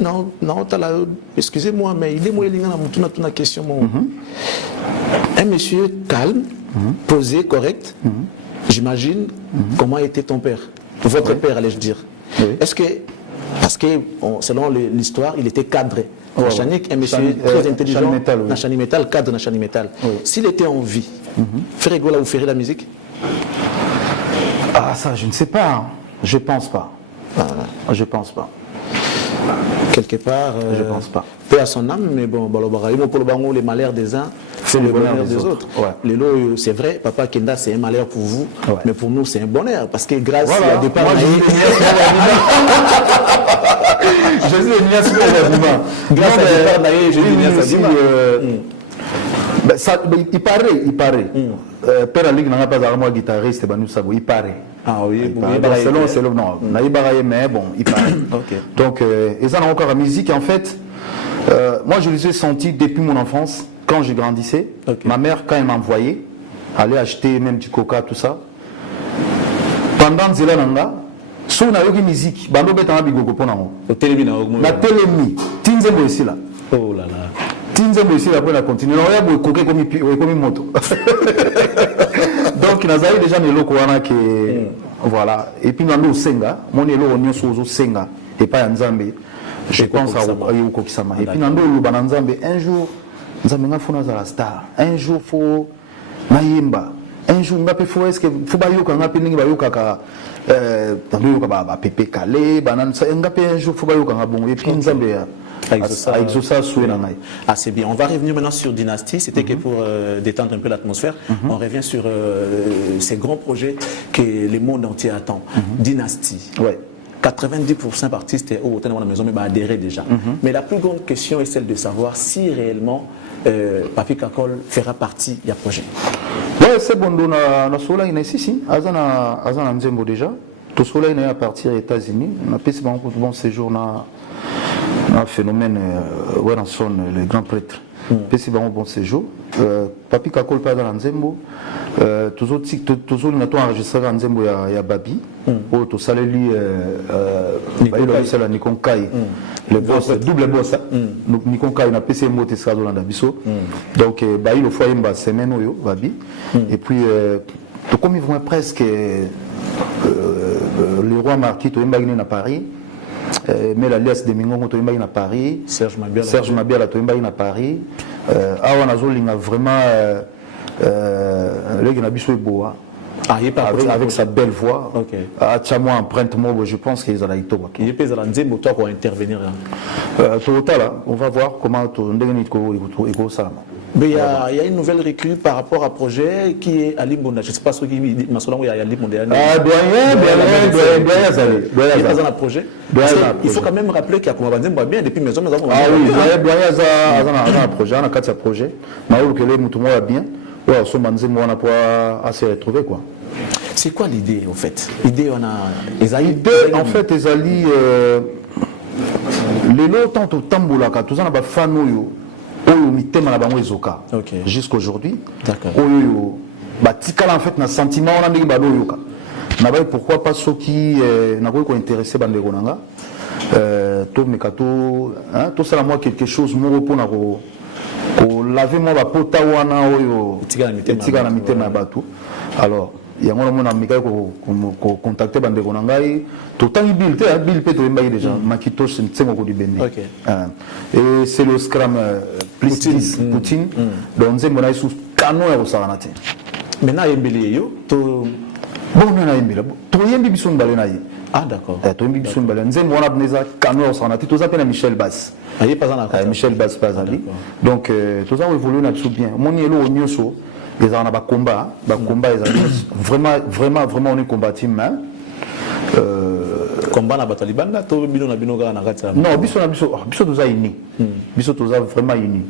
non, excusez-moi, mais il est moins une question. Un monsieur calme, posé, correct, j'imagine, comment était ton père? Votre père, allais-je dire. Est-ce que, parce que selon l'histoire, il était cadré. Nachanik, un monsieur très intelligent, Nachani Metal, cadre Nachani Metal. S'il était en vie, ferait quoi là, vous ferez la musique? Ah, ça, je ne sais pas. Je pense pas. Je pense pas. Quelque part, je pense pas. Peu à son âme, mais bon, pour le bango, les malheurs des uns, c'est le bonheur des autres. Les lots, c'est vrai, Papa Kenda, c'est un malheur pour vous, mais pour nous, c'est un bonheur, parce que grâce à des parents. Jésus est niasse pour l'anima. Grâce à des parents, Jésus est niasse pour l'anima. Il paraît. Père Alig n'a pas vraiment guitariste, il paraît. Ah oui, selon non, mais bon, il paraît. Donc, et ça n'a encore la musique. En fait, moi je les ai sentis depuis mon enfance, quand je grandissais. Ma mère, quand elle m'envoyait, aller acheter même du coca, tout ça. Pendant Zelananga, si on a eu une musique, bando beta na bigogo pona ngo. Au télémi na télémi, tinzembo ici là. Oh là là. Tinzembo ici après la continue. Non, il y a beaucoup comme moto. Donc, il y a déjà des locaux qui voilà. Et puis, dans le Senga, mon élo on y a Senga et pas Nzambe. Je pense à Yoko Kisama. Et puis, dans le Bananzambe, un jour, Nzambe n'a pas la star. Un jour, faut Mayimba. Un jour, il faut est-ce que faut pas yoka ngapi ningi ba yoka ka yoka ba pepe kale banan ça ngapi un jour faut pas yoka ngabongo et puis Nzambe exauça souhait na ngai. Ah c'est bien. On va revenir maintenant sur Dynastie. C'était que pour détendre un peu l'atmosphère. On revient sur ces grands projets que le monde entier attend. Dynastie. Ouais. 90% d'artistes au hôtel de la maison mais adhéré déjà. Mais la plus grande question est celle de savoir si réellement Papi Kakol fera partie du projet. Oui, c'est bon. Na sola ina ici, azana nzembo déjà. To sola ina à partir des États-Unis. On a passé un bon séjour na phénomène ouais dans son le grand prêtre. Passé un bon séjour. Papi Kakol pas dans nzembo. Toujours na to enregistré nzembo ya Babi. Oh to sale lui c'est la Nikon Kai. Le boss double boss. Nikon Kai na passé moté ça dans la biso. Donc il le fois une semaine oyo Babi. Et puis tout comme ils vont presque le roi Marquis to imbagné na Paris. Mais l'alias de Mingongo to imbagné na Paris. Serge Mabiala to imbagné na Paris. Awa nazolinga vraiment le gna biso eboa. Avec sa belle voix, moi empreinte moi, je pense qu'ils ont été. Il peut intervenir. On va voir comment ça. Mais il y a une nouvelle recrue par rapport à projet qui est Ali Bonda. Je ne sais pas ce qui dit, mais il y a Ali Bonda. Doyen, projet. Il faut quand même rappeler qu'il y a bien depuis maison. Ah oui, Doyen, un projet, on a 4 projets. Maoul que les moutons bien. Ouais, on a pas assez retrouvé quoi. C'est quoi l'idée en fait? L'idée en fait ezali les lots tant au tamboulaka tous on a ba fan oyo mitema na bango ezoka jusqu'aujourd'hui. D'accord. Oyo ba tikala en fait na sentiment on a ndiki ba loyoka. Na ba pourquoi pas ceux qui na ko intéressé bande konanga to mekato hein tout ça moi quelque chose mo pour na ko laver moi ba pota wana oyo etika na mitema batu. Alors il y a un moment où contacter bande konangai tout temps bill peut to déjà makito c'est tsengo ko dibeni. Et c'est le scrum plus Poutine donc c'est mon sous canon ya osaganate. Maintenant yembeli yo to bon na yembela to yembi biso mbale na yi. Ah d'accord. To yembi biso mbale nzembo wana bneza canon ya osaganate to zapena Michel Bass. Michel Bass Pazali. Donc tout ça évolue là-dessus bien. Mon yelo au nyoso les gens ont combat vraiment on est combattu mais combat na bataliban na to bino na bino na kata non biso toza uni biso toza vraiment uni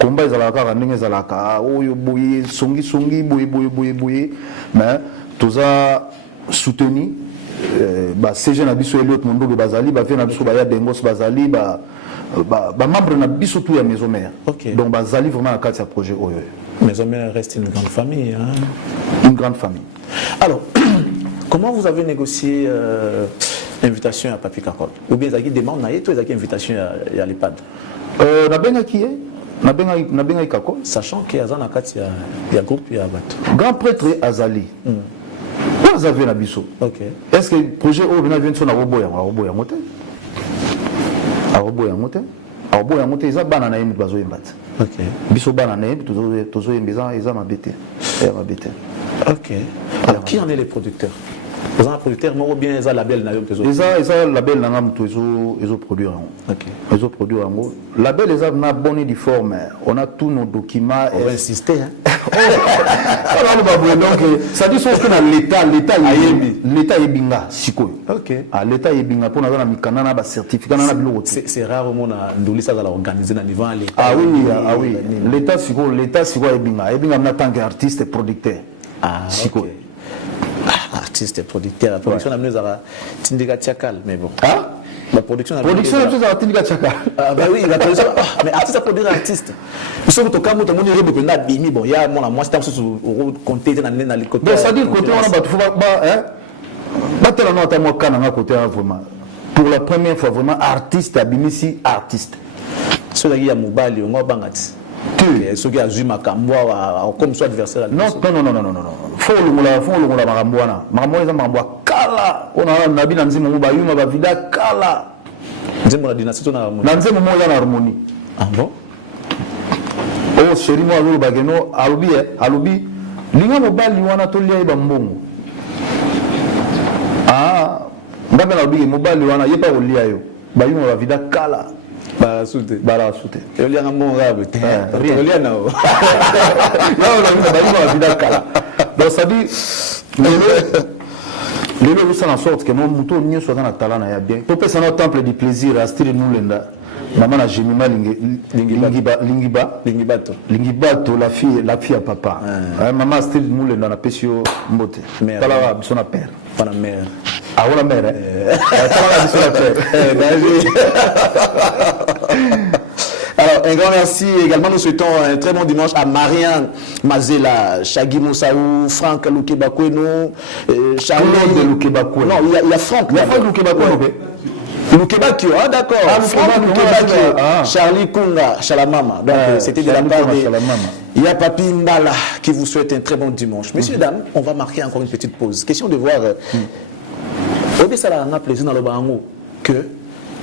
combat ezalaka ndenge ezalaka oyo boye songi boye mais toza soutenu ba CG na biso Elliot Mondolo bazali ba na biso ba ya Dengos bazali ba membre na biso tout ya maison mère. Donc bazali vraiment à quatre projet oyo. Maison mère reste une grande famille hein. Une grande famille. Alors comment vous avez négocié l'invitation à Papi Kakol? Ou bien Zaki demande na yeto Zaki invitation à l'EHPAD? Na benga qui est na benga Kakol sachant que azana kati ya groupe ya bato. Grand prêtre Azali. Vous avez la biso. Est-ce que le projet au vient sur la robo ya moté? Robo ya moté ils a banana yembi bazo yembat. Biso banana yembi tozo yembeza ils a mabete. OK. Alors qui en est les producteurs? Vous avez un producteur ou bien ils a label na yo tezo? Ils a label na ngam tezo produire. Ils ont produit en label les a na bonne di forme. On a tous nos documents. On va insister hein. Donc ça dit sauf que l'état yebinga siko. L'état yebinga pour na mikana na ba certificat na biloko. C'est rare au monde nduli ça va organiser na niveau l'état. Ah oui, l'état siko yebinga na tant qu'artiste et producteur. Siko. Artiste et producteur. La production amenée à Tindika Tchakal, mais bon. La production amenée à Tindika Tchakal. Ah ben oui, la production. Mais artiste à produire artiste. Ils sont au cas où tout le monde est rebelle. Bimi bon, il y a moi c'est sur compter dans les côtés. Ça dit côté on a battu battre la note à moi quand on a côté vraiment. Pour la première fois vraiment artiste à Bimisi artiste. ceux qui a mobile on va bangati ceux qui a zui makambo comme soit adversaire non faut le makamboana makamboana makamboa kala on a nabi na nzimo ba yuma ba vida kala nzimo na dynastie na harmonie na nzimo mo na harmonie ah bon oh chéri mo azolo bageno alubi linga mobali wana to lia ba mbongo ah ndabe na alubi mobali wana yepa olia yo ba yuma ba vida kala bala soute et il y a un bon rab rien il y a là on a ba vida kala donc ça dit le logo ça en sorte que mon mouton n'y soit dans la talent ya bien pour passer notre temple du plaisir à style nous lenda maman a gemima lingibato la fille à papa maman style nous lenda na pesio mbote tala biso na père pas la mère ah la mère tala biso na père. Alors, un grand merci. Également, nous souhaitons un très bon dimanche à Marianne Mazela, Shaggy Moussaou, Franck Loukebakweno, Charlie de Loukebakweno. Non, il y a Franck. Il y a Franck Loukebakweno. Loukebakio, ah d'accord. Franck Loukebakio, Charlie Kunga, Chalamama. Donc, c'était de la part de... Il y a Papi Mbala qui vous souhaite un très bon dimanche. Messieurs, dames, on va marquer encore une petite pause. Question de voir... Au ça a plaisir dans le bango que...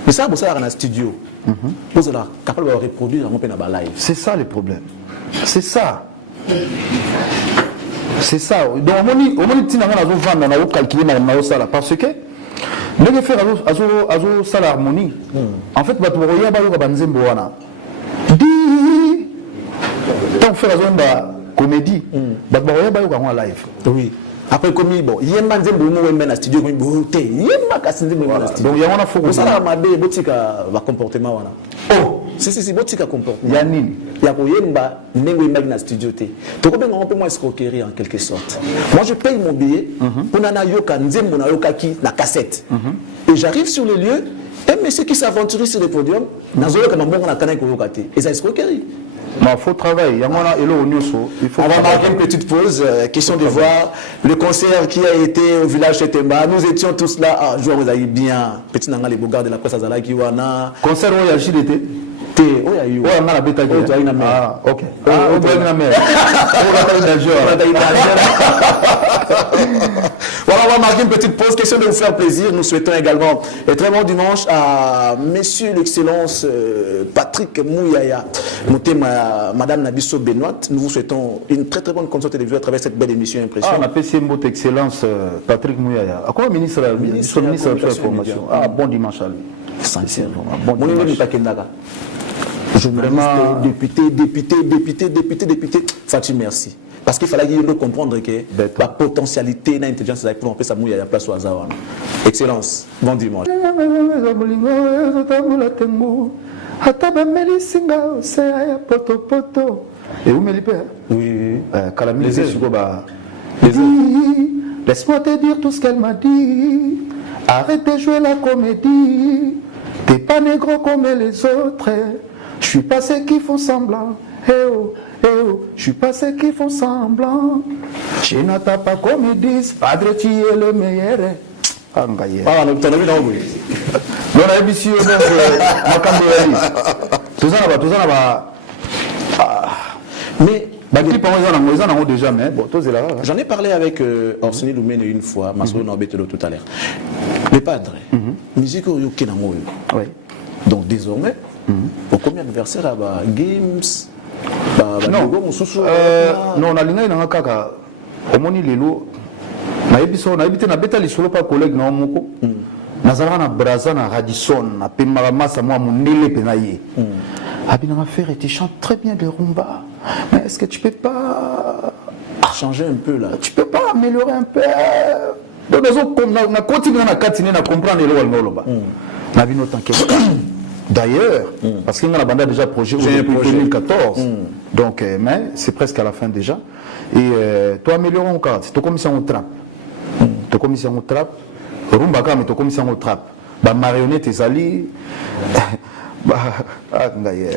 Mais ça, vous savez, dans le studio. Vous êtes capable de reproduire un peu dans live. C'est ça le problème. C'est ça. C'est ça. Donc, on a calculé ça parce que les faire à l'harmonie. En fait, tu vas faire comédie. Tu vas live. Oui. Après comme bon il y a un studio comme beauté il y a un studio donc il y a un faux ça la mabe botika va comportement wana oh si botika comportement ya nini ya ko yemba nengo na studio te to ko benga un peu moins escroquerie en quelque sorte moi je paye mon billet pour nana yoka nzembo na yoka ki la cassette et j'arrive sur le lieu et monsieur qui s'aventure sur le podium nazoyoka mambongo na kana ko yoka te et ça escroquerie. Il faut travailler. On va marquer une petite pause. Question de voir le concert qui a été au village de Temba. Nous étions tous là. Ah, je vous avez bien. Petit nanga les bogards de la Costa Zala qui wana. Concert où il y a JDT. Oh, il y a eu. Oh, on a la bêta. Ah, ok. Ah, on doit la mer. Voilà, on va marquer une petite pause. Question de vous faire plaisir. Nous souhaitons également un très bon dimanche à Monsieur l'Excellence Patrick Mouyaya, Madame Nabiso Benoît. Nous vous souhaitons une très très bonne condition de vue à travers cette belle émission Impression. Ah, on a PC Mot Excellence Patrick Mouyaya. À quoi ministre de l'information? Ah, bon dimanche à lui. Sincèrement. Bon dimanche. Journaliste, député. Fatih, merci. Parce qu'il fallait comprendre que la potentialité et l'intelligence pour empêcher ça mouiller à la place au hasard. Excellence. Bon dimanche. Oui. Laisse-moi te dire tout ce qu'elle m'a dit. Arrête de jouer la comédie. T'es pas négro comme les autres. Je suis pas ceux qui font semblant. Eh oh, je suis pas ceux qui font semblant. Je n'attends pas comme ils disent. Padre, tu es le meilleur. Ah, on a vu dans le on a vu ici, tout ça là-bas. Mais déjà, mais bon, j'en ai parlé avec Orsini Loumene une fois, Masro Norbetelo tout à l'heure. Le padre, musique au Yokenamo. Donc désormais, pour combien d'anniversaires là-bas, Games, non, on a l'ingé dans un cas, au moni lelo, na habité na beta lisolo pas collègue na moko, na zara na braza na Radisson, na pemara sa moi mon nele penaye. Abina faire et tu chantes très bien de rumba, mais est-ce que tu peux pas changer un peu là? Tu peux pas améliorer un peu? Donc on a continué à continuer à comprendre les lois na bino t'inquiète. D'ailleurs, parce qu'il y a la déjà projet depuis 2014, donc mais c'est presque à la fin déjà. Et toi améliorons encore, c'est ton commission au trap, ton commission au trap, rumba mais ton commission au trap, bah marionnette et ali.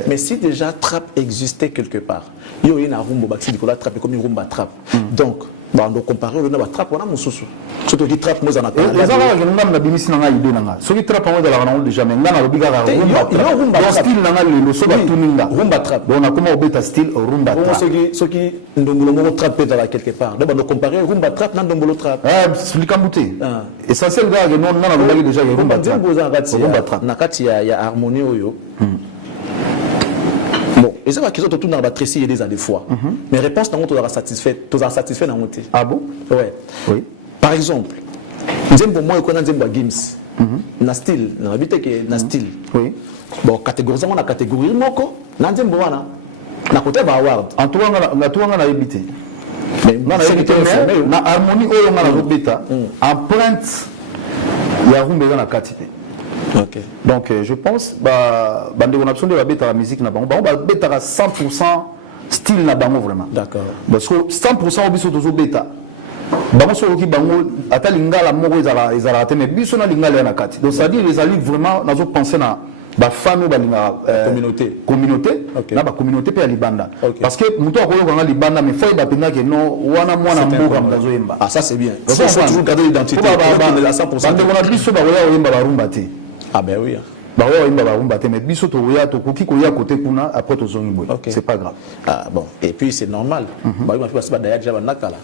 Mais si déjà trap existait quelque part, il y a une rumba baxi Nicolas trap comme une rumba trap. Donc Bah, on doit comparer on a trap on a mon sous. Surtout qui trap moi en a. Les Arabes qui n'ont pas d'abimisi n'a idée n'a. Ceux qui trap moi dans la rôle déjà mais n'a pas obliga à rumba. Dans style n'a le soba tuninga. Rumba trap. On a comment obéta style rumba trap. Ceux qui ndombolo mo trap dans quelque part. Donc on doit comparer rumba trap n'a ndombolo trap. Ah, c'est Kambuté. Essentiel gars que non n'a pas déjà rumba trap. Rumba trap. Na kati ya harmonie oyo. Bon, et ça va qu'ils ont tout dans la tressie des années fois. Mais réponse dans tu satisfait dans monter. Ah bon? Ouais. Oui. Par exemple, Nzembo moi connais Nzembo Gims. Na style, na habité que na style. Oui. Bon, catégorie on a catégorie moko, na Nzembo wana. Na côté ba award. En tout cas na habité. Mais na habité na harmonie oyo na robeta. Empreinte ya rumba dans la quantité. Ok. Donc je pense bande on a besoin de la bêta la musique na bango ba bêta à 100% style na bango vraiment. D'accord. Parce que 100% obiso tozo bêta. Bango so ki bango ata lingala moko ezala te mais biso na lingala na kati. Donc ça dit les alliés vraiment nazo penser na ba fano ba linga communauté na ba communauté pe ya libanda. Parce que muto akolo kanga libanda mais faut ba penga que non wana mwana mboka mbazo yemba. Ah ça c'est bien. Ça c'est toujours garder l'identité à 100%. Bande on a biso ba oya yemba ba rumba te. Ah ben oui. Bah ouais, mais biso to ya to koki ko ya côté kuna après to zongi boy. C'est pas grave. Ah bon, et puis c'est normal. Bah yuma pas daya déjà nakala.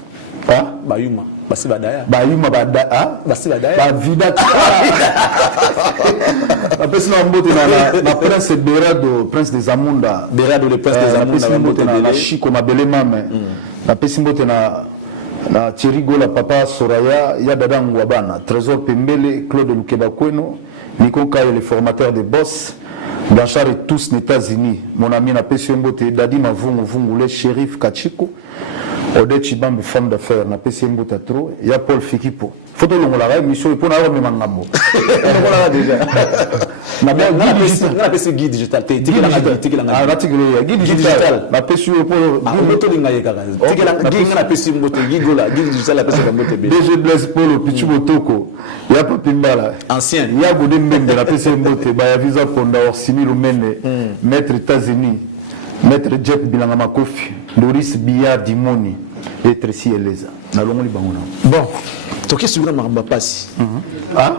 Ah, bah yuma, bah si daya. Bah yuma bah ah, bah si daya. Bah vida. Après c'est mbote na prince Berado, prince des Amunda. Berado le prince des Amunda na mbote na Chico mabele mame. Na pesi mbote na Thierry Gola papa Soraya, ya dada ngwabana, Trésor Pembele, Claude Lukeba Kweno. Nico Kaye, le formateur de Boss, Blanchard et tous les États-Unis, mon ami na Pessimbote, Dadi Mavungu, le shérif Kachiko, Ode Chibambe, femme d'affaires, na Pessimbote trop, il y a Paul Fikipo. Photo longo la mission pour na même ngabo. Voilà déjà. Na bien guide digital, guide digital. Na Pessu pour moto linga yekaka. Guide na Pessimbote, guide digital la Pessimbote. DG Blaise Polo Pichu Botoko. Ya Papimbala. Ancien. Ya Godem Mbembe la Pessimbote, ba ya visa ponda or Similo Mende, maître États-Unis. Maître Jeff Bilanga Makofi, Doris Billard Dimoni, et Tracy Eleza. Bon, tu as suivi Mamba Passi. Ah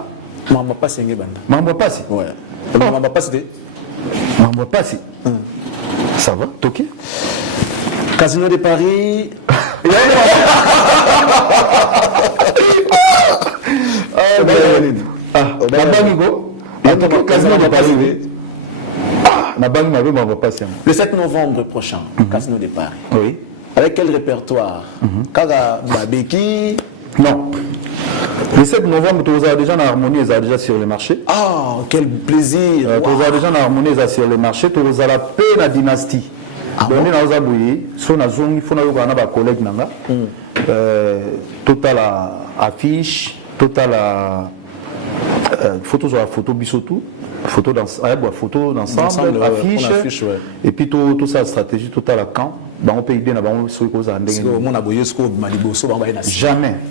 Mamba Passi, c'est banda. Mamba Passi. Ouais. Mamba Passi. Mamba Passi. Ça va, Toki Casino de Paris. Casino de Paris. Le 7 novembre prochain, Casino de Paris. Oui. Avec quel répertoire Kaga Babeki. Non. Le 7 novembre, tu as déjà en harmonie, ils sont déjà sur le marché. Ah, quel plaisir. Tu as déjà en harmonie, ils sont sur le marché. Tu as la paix la dynastie. Donc, on a bouillé. Si on a zong, il faut avoir un collègue. Total affiche, total photo sur la photo bisotou. Photo d'ensemble, affiche, ouais. Et puis tout ça, stratégie totale à camp. On peut aider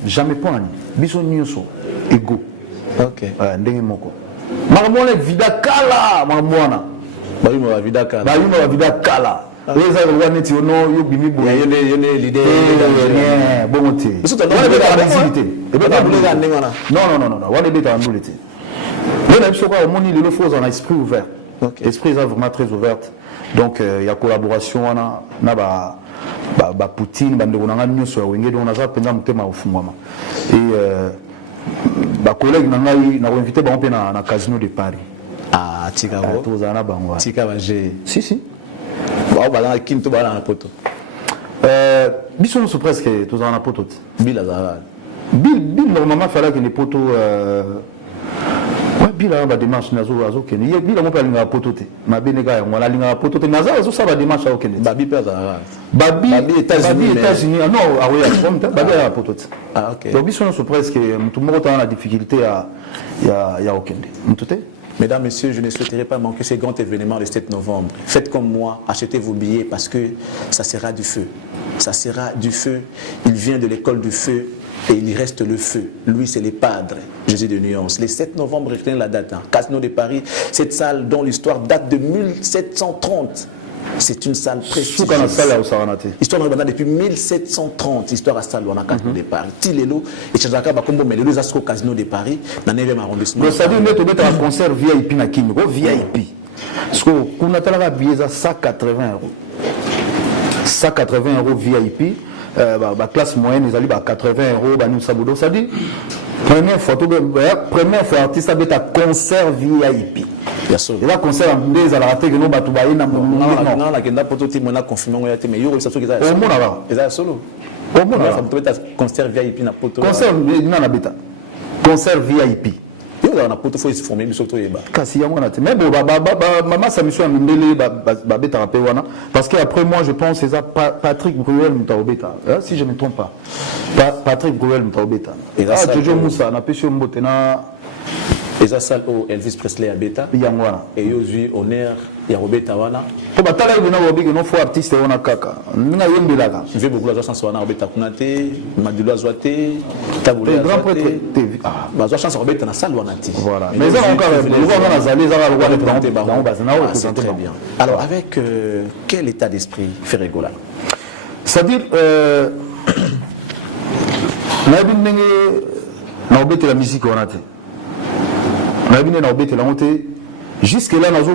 jamais point. Biso nyoso ego. Ok. Ndenge moko. Maramona vida kala, maramona. Bayuma vida kala. Bayuma vida kala. Les gens qui ont eu bimi boy. L'idée. Bon côté. Non. On est bêta en boulette. Le il le faut en esprit ouvert. L'esprit est vraiment très ouvert. Donc il y a collaboration on a Poutine bande on a nyonso ya wengedi on a za penza mutema ofungwama. Et ba collègue na ngai na invité ba on na Casino de Paris. Ah tika go. Tozana bango. Tika ba je. Si. Ba ba na kinto ba na poto. Biso nous presque tozana poto. Bill azara. Bill normalement fallait que les potos bila ba démarche nazo kene ye bila mo pa linga potote mabenega ya ngwala linga potote nazo ça ba démarche au kene babi peza babi États-Unis non ah oui babi ya potote ah OK donc biso so presque tout le monde a la difficulté ya okende mutute. Mesdames, Messieurs, je ne souhaiterais pas manquer ce grand événement le 7 novembre. Faites comme moi, achetez vos billets parce que ça sera du feu. Ça sera du feu. Il vient de l'école du feu et il reste le feu. Lui, c'est les padres, Jésus de Nuance. Le 7 novembre, retenez la date. Casino de Paris, cette salle dont l'histoire date de 1730. C'est une salle Sous la salle à Osaranate. Histoire de depuis 1730, histoire à salle on a casino de Paris. Tilelo et Chazaka Bakombo mais les Asco casino de Paris dans le 9e arrondissement. Donc ça veut dire que un concert VIP na Kini, VIP. Parce que qu'on a tala billet à 180 euros. 180 euros VIP. La classe moyenne, ils allaient à 80 euros. Nous sabodo. Ça dit première fois artiste avait un concert VIP. Bien sûr. Et là concert en des à la raté que nous batubaï na non la kenda poto ti mona confirmé ngo yate mais yo ça so que ça. Au monde là. Eza solo. Au monde là. Ça peut être concert VIP na poto. Concert na beta. Concert VIP. Yo on a poto faut se former biso to yeba. Kasi yango na te. Mais bon maman sa mission à Mindele ba beta rapé wana parce que après moi je pense c'est ça Patrick Bruel Mutaobeta. Si je ne me trompe pas. Patrick Bruel Mutaobeta. Et là Jojo Moussa na pesio mbote na eza salle au Elvis Presley à beta yangwana et yozu honneur ya robeta wana ko batala ibona bobiki no fo artiste wana kaka ninga yembelaka je vais beaucoup la chance wana robeta kunate madilo azwate tabule grand prêtre TV bazwa chance robeta na salle wana ti voilà mais ça encore le voir na zali za le voir dans bazana o c'est très bien. Alors avec quel état d'esprit Ferregola? C'est-à-dire na bindenge na obete la musique wana te jusque là nous avons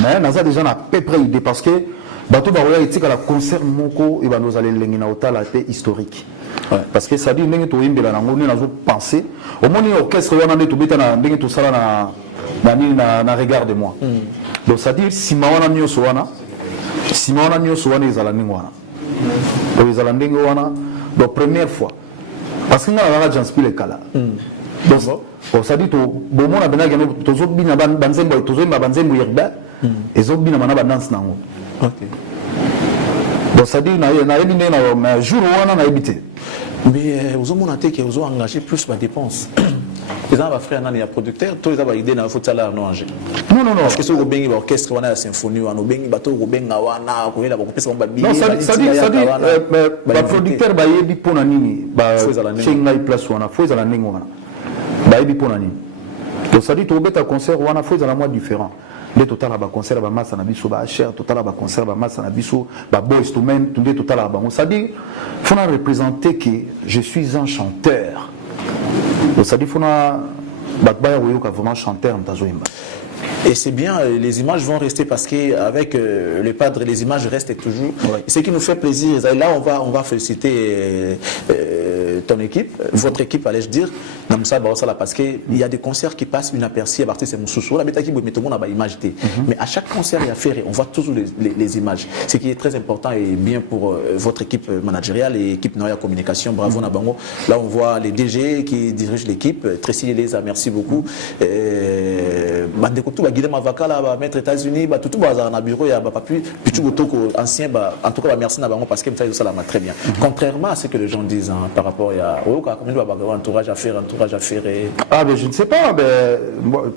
mais déjà à peu près idée parce que bateau baroya été à la concert moko et nous allons l'engina la historique parce que ça dit n'engue to imbela na ngoni nazo penser au moins orchestre wana nde to beta na ndenge to sala na regard de moi donc ça dit si mawana nyoso wana ezala ningwana donc ezala ndenge wana donc première fois parce que ngala j'inspire les kala donc ça dit to bomona bena gano tozo bina banzembo tozo mba banzembo yerba ezo bina mana banance nango OK donc ça dit na ebine na jour wana na ebité mais ozo mona te que ozo engager plus ba dépenses les gens va frère nani ya producteur to ezaba idée na faut salaire non angé non parce que so bengi ba orchestre wana ya symphonie wana bengi bato ko benga wana ko ela ba kopesa ba bi non ça dit ba producteur ba yebi pona nini ba chenga i place wana faut ezala ningo wana baïbi pour nani donc ça dit tu obeta concert wana faut à la mois différent les total ba concert ba massa na biso ba cher total ba concert ba massa na biso ba boys to men tout total ba ça dit faut représenter que je suis un chanteur donc ça dit faut na ba yoka vraiment chanteur mtazoimba. Et c'est bien, les images vont rester parce qu'avec le padre, les images restent toujours. Ouais. Ce qui nous fait plaisir, et là on va féliciter ton équipe, votre équipe, allais-je dire, parce qu'il y a des concerts qui passent inaperçus à partir de Moussoussou, la bêta qui met tout le monde à image. Mais à chaque concert, il y a fait, on voit toujours les images. Ce qui est très important et bien pour votre équipe managériale et l'équipe Noya Communication, bravo Nabango. Là on voit les DG qui dirigent l'équipe, Tracy Eleza, merci beaucoup. Guillaume Avakala va mettre États-Unis tout dans bureau il y a papu ancien en tout cas merci parce que ça m'a très bien contrairement à ce que les gens disent par rapport à entourage à faire mais je ne sais pas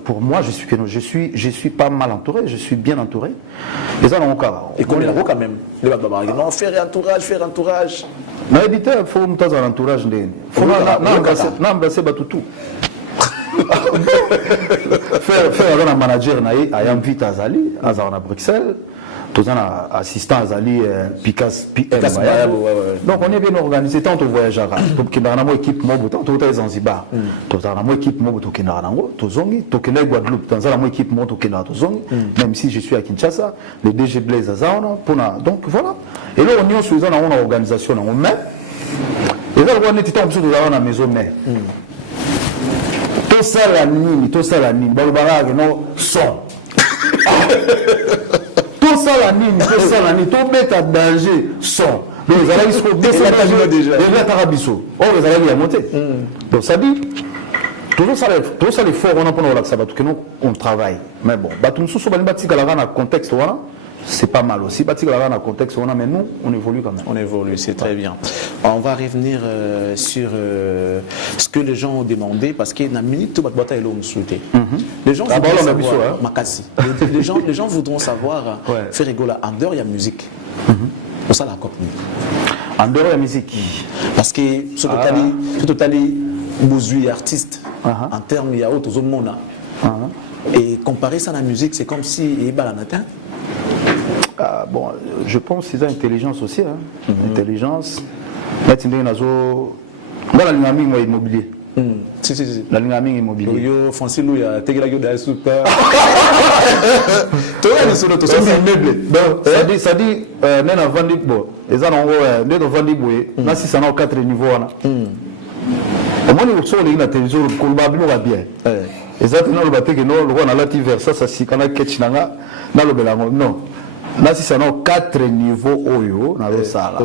pour moi je suis pas mal entouré, je suis bien entouré et ça et combien quand même non faire entourage mais éviter faut monter dans l'entourage faut n'embrasser tout faire un manager naïe à Yamvita Azali à Bruxelles tous un assistant Azali Picas PM donc on est bien organisé tant au voyagera donc qui dans la équipe mobo tant au Zanzibar tous dans la équipe mobo to kinango to zongi to kene Guadeloupe dans la équipe mobo to kinango to zongi même si je suis à Kinshasa le DG Blaise Azana pour donc voilà et là on est sur une organisation on met et là on est tout en dessous de la maison mais tout ça la nuit, balbarague non son. Tout ça la nuit, tout met à danger son. Donc les Arabes sont déjà. Les Tarabiso. Oh les Arabes y a monté. Donc ça dit, tout ça l'effort on a pour nous ça va tout que nous on travaille. Mais bon, batum sous so bati kalana contexte voilà. C'est pas mal aussi. Bati kalana contexte on a mais nous on évolue quand même. On évolue, c'est très bien. On va revenir sur ce que les gens ont demandé parce que na minute tout bata et l'homme souhaité. Les gens les gens voudront savoir faire rigoler en dehors il y a musique. Pour ça la copie. En dehors il y a musique. Parce que ce totali bouzui artiste en termes il y a autres mona. Et comparer ça à la musique c'est comme si il y a la natin. Bon, je pense que c'est intelligence aussi. Hein. Intelligence. Là, tu as la ligne amie, moi, immobilier. Si. La ligne amie immobilier. Yo, Francine, il y a Tegela Yoda Super. Toi, Ça dit, nena vandi bo. Eza na ngo, nena vandi boye. Na si ça na 4 niveaux wana. Au moins, nous sommes la télévision, le colbablo va bien. Exactement, le bateau que nous, le roi na lati vers ça, si kana ketch nanga, na le belango. Non. Là, si ça na 4 niveaux oyo, na le sala.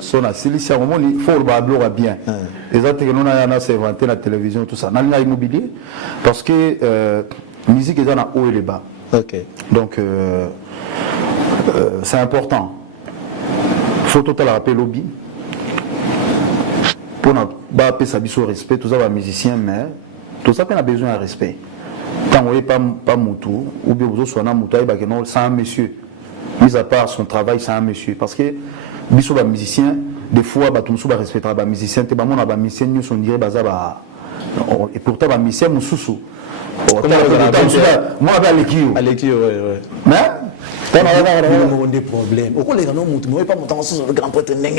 So na sili si à un moment, il faut le bablo va bien. Exactement, nous na na s'inventer la télévision tout ça. Na l'immobilier parce que musique est dans la haut et les bas. Donc c'est important. Il faut total rappeler lobby. Pour ne pas appeler ça respect, tout ça va musicien, mais tout ça a besoin de respect. Quand vous n'avez pas Moutou, ou bien vous avez un Moutou, c'est un monsieur. Mis à part son travail, c'est un monsieur. Parce que biso ba musicien, des fois, ba tumsu ba respecter ba musicien, te ba mona ba musicien nous on dirait baza ba et pourtant ba musicien mususu. Moi ba Alekio, ouais. Mais on a des problèmes. Pourquoi les gens n'ont pas monté sur le grand prêtre? Non,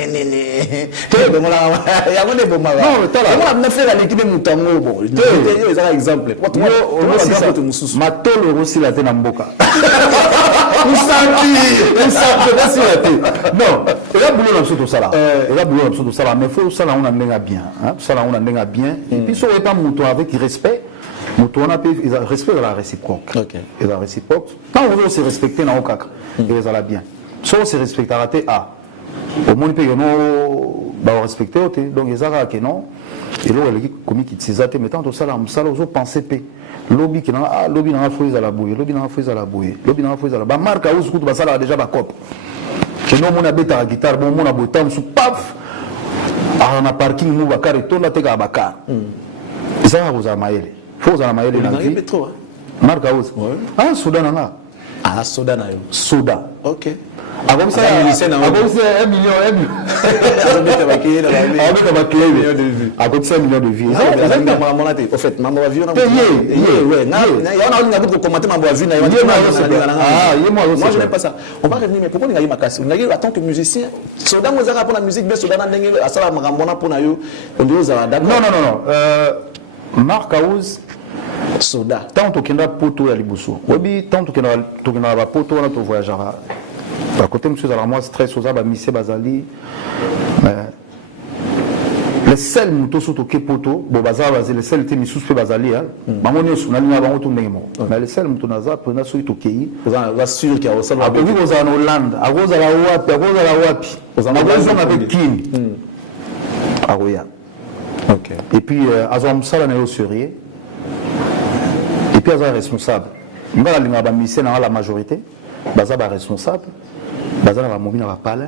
on a fait l'équipe de Moutango. C'est un exemple. Matolo aussi la tête en boca. Non, il y a boulot dans tout ça. Il y a boulot dans tout ça, mais il faut ça là on a bien. Ça là on a bien. Et puis si on n'est pas mouton avec respect. Ils ont respect de la réciproque. Ils ont réciproque. Quand on veut se respecter dans le cas, ils ont bien. Si on se respecte à rater, au moins ils ont respecté. Donc ils ont raté non. Et là, il y a commis qui s'est athée, mais tant que ça, ils ont pensé que lobby qui n'a lobby n'a pas fait à la bouille, lobby n'a pas fait à la bouille, lobby n'a pas fait à la bouille. Marque à où ça là déjà ma cop. Que nous on a bête à la guitare, bon on a beau sous paf. On a parking nous bakar et tout là t'es à bakar. Ça vous a maillé. Faut que vous ayez la vie. Marque à Ouz. Ah, Soda nana. Ah, Soda na yo. Soda. Ok. Avant ça, un million. Avec 5 millions de vies. Au fait, maman va vivre. Moi, je n'aime pas ça. On va revenir, mais pourquoi on a eu ma casse? On a eu en tant que musicien. Soda, moi, pour la musique, mais Soda, non. Marc Aouz, Soda. tant que tu as poto à Libousou. Oui, tant que tu as poto, on a ton voyage. À côté, monsieur Zalama, stress aux abats, Missé Bazali. Le seul mouton sur toqué poto, bon, Bazar, le seul était mis sous Bazali. Maman, on a mis avant tout le monde. Mais le seul mouton Nazar, pour nous, sur toqué. Vous avez sûr qu'il y a aussi. À cause de la Hollande, à cause de la Wapi, à cause de la Wapi. Vous avez besoin avec Kim. À Roya. Et puis, Azam Sala n'est pas sérieux. Et puis, Azam responsable. Il y a la majorité. Bazar est responsable. Bazar est mobile, va parler.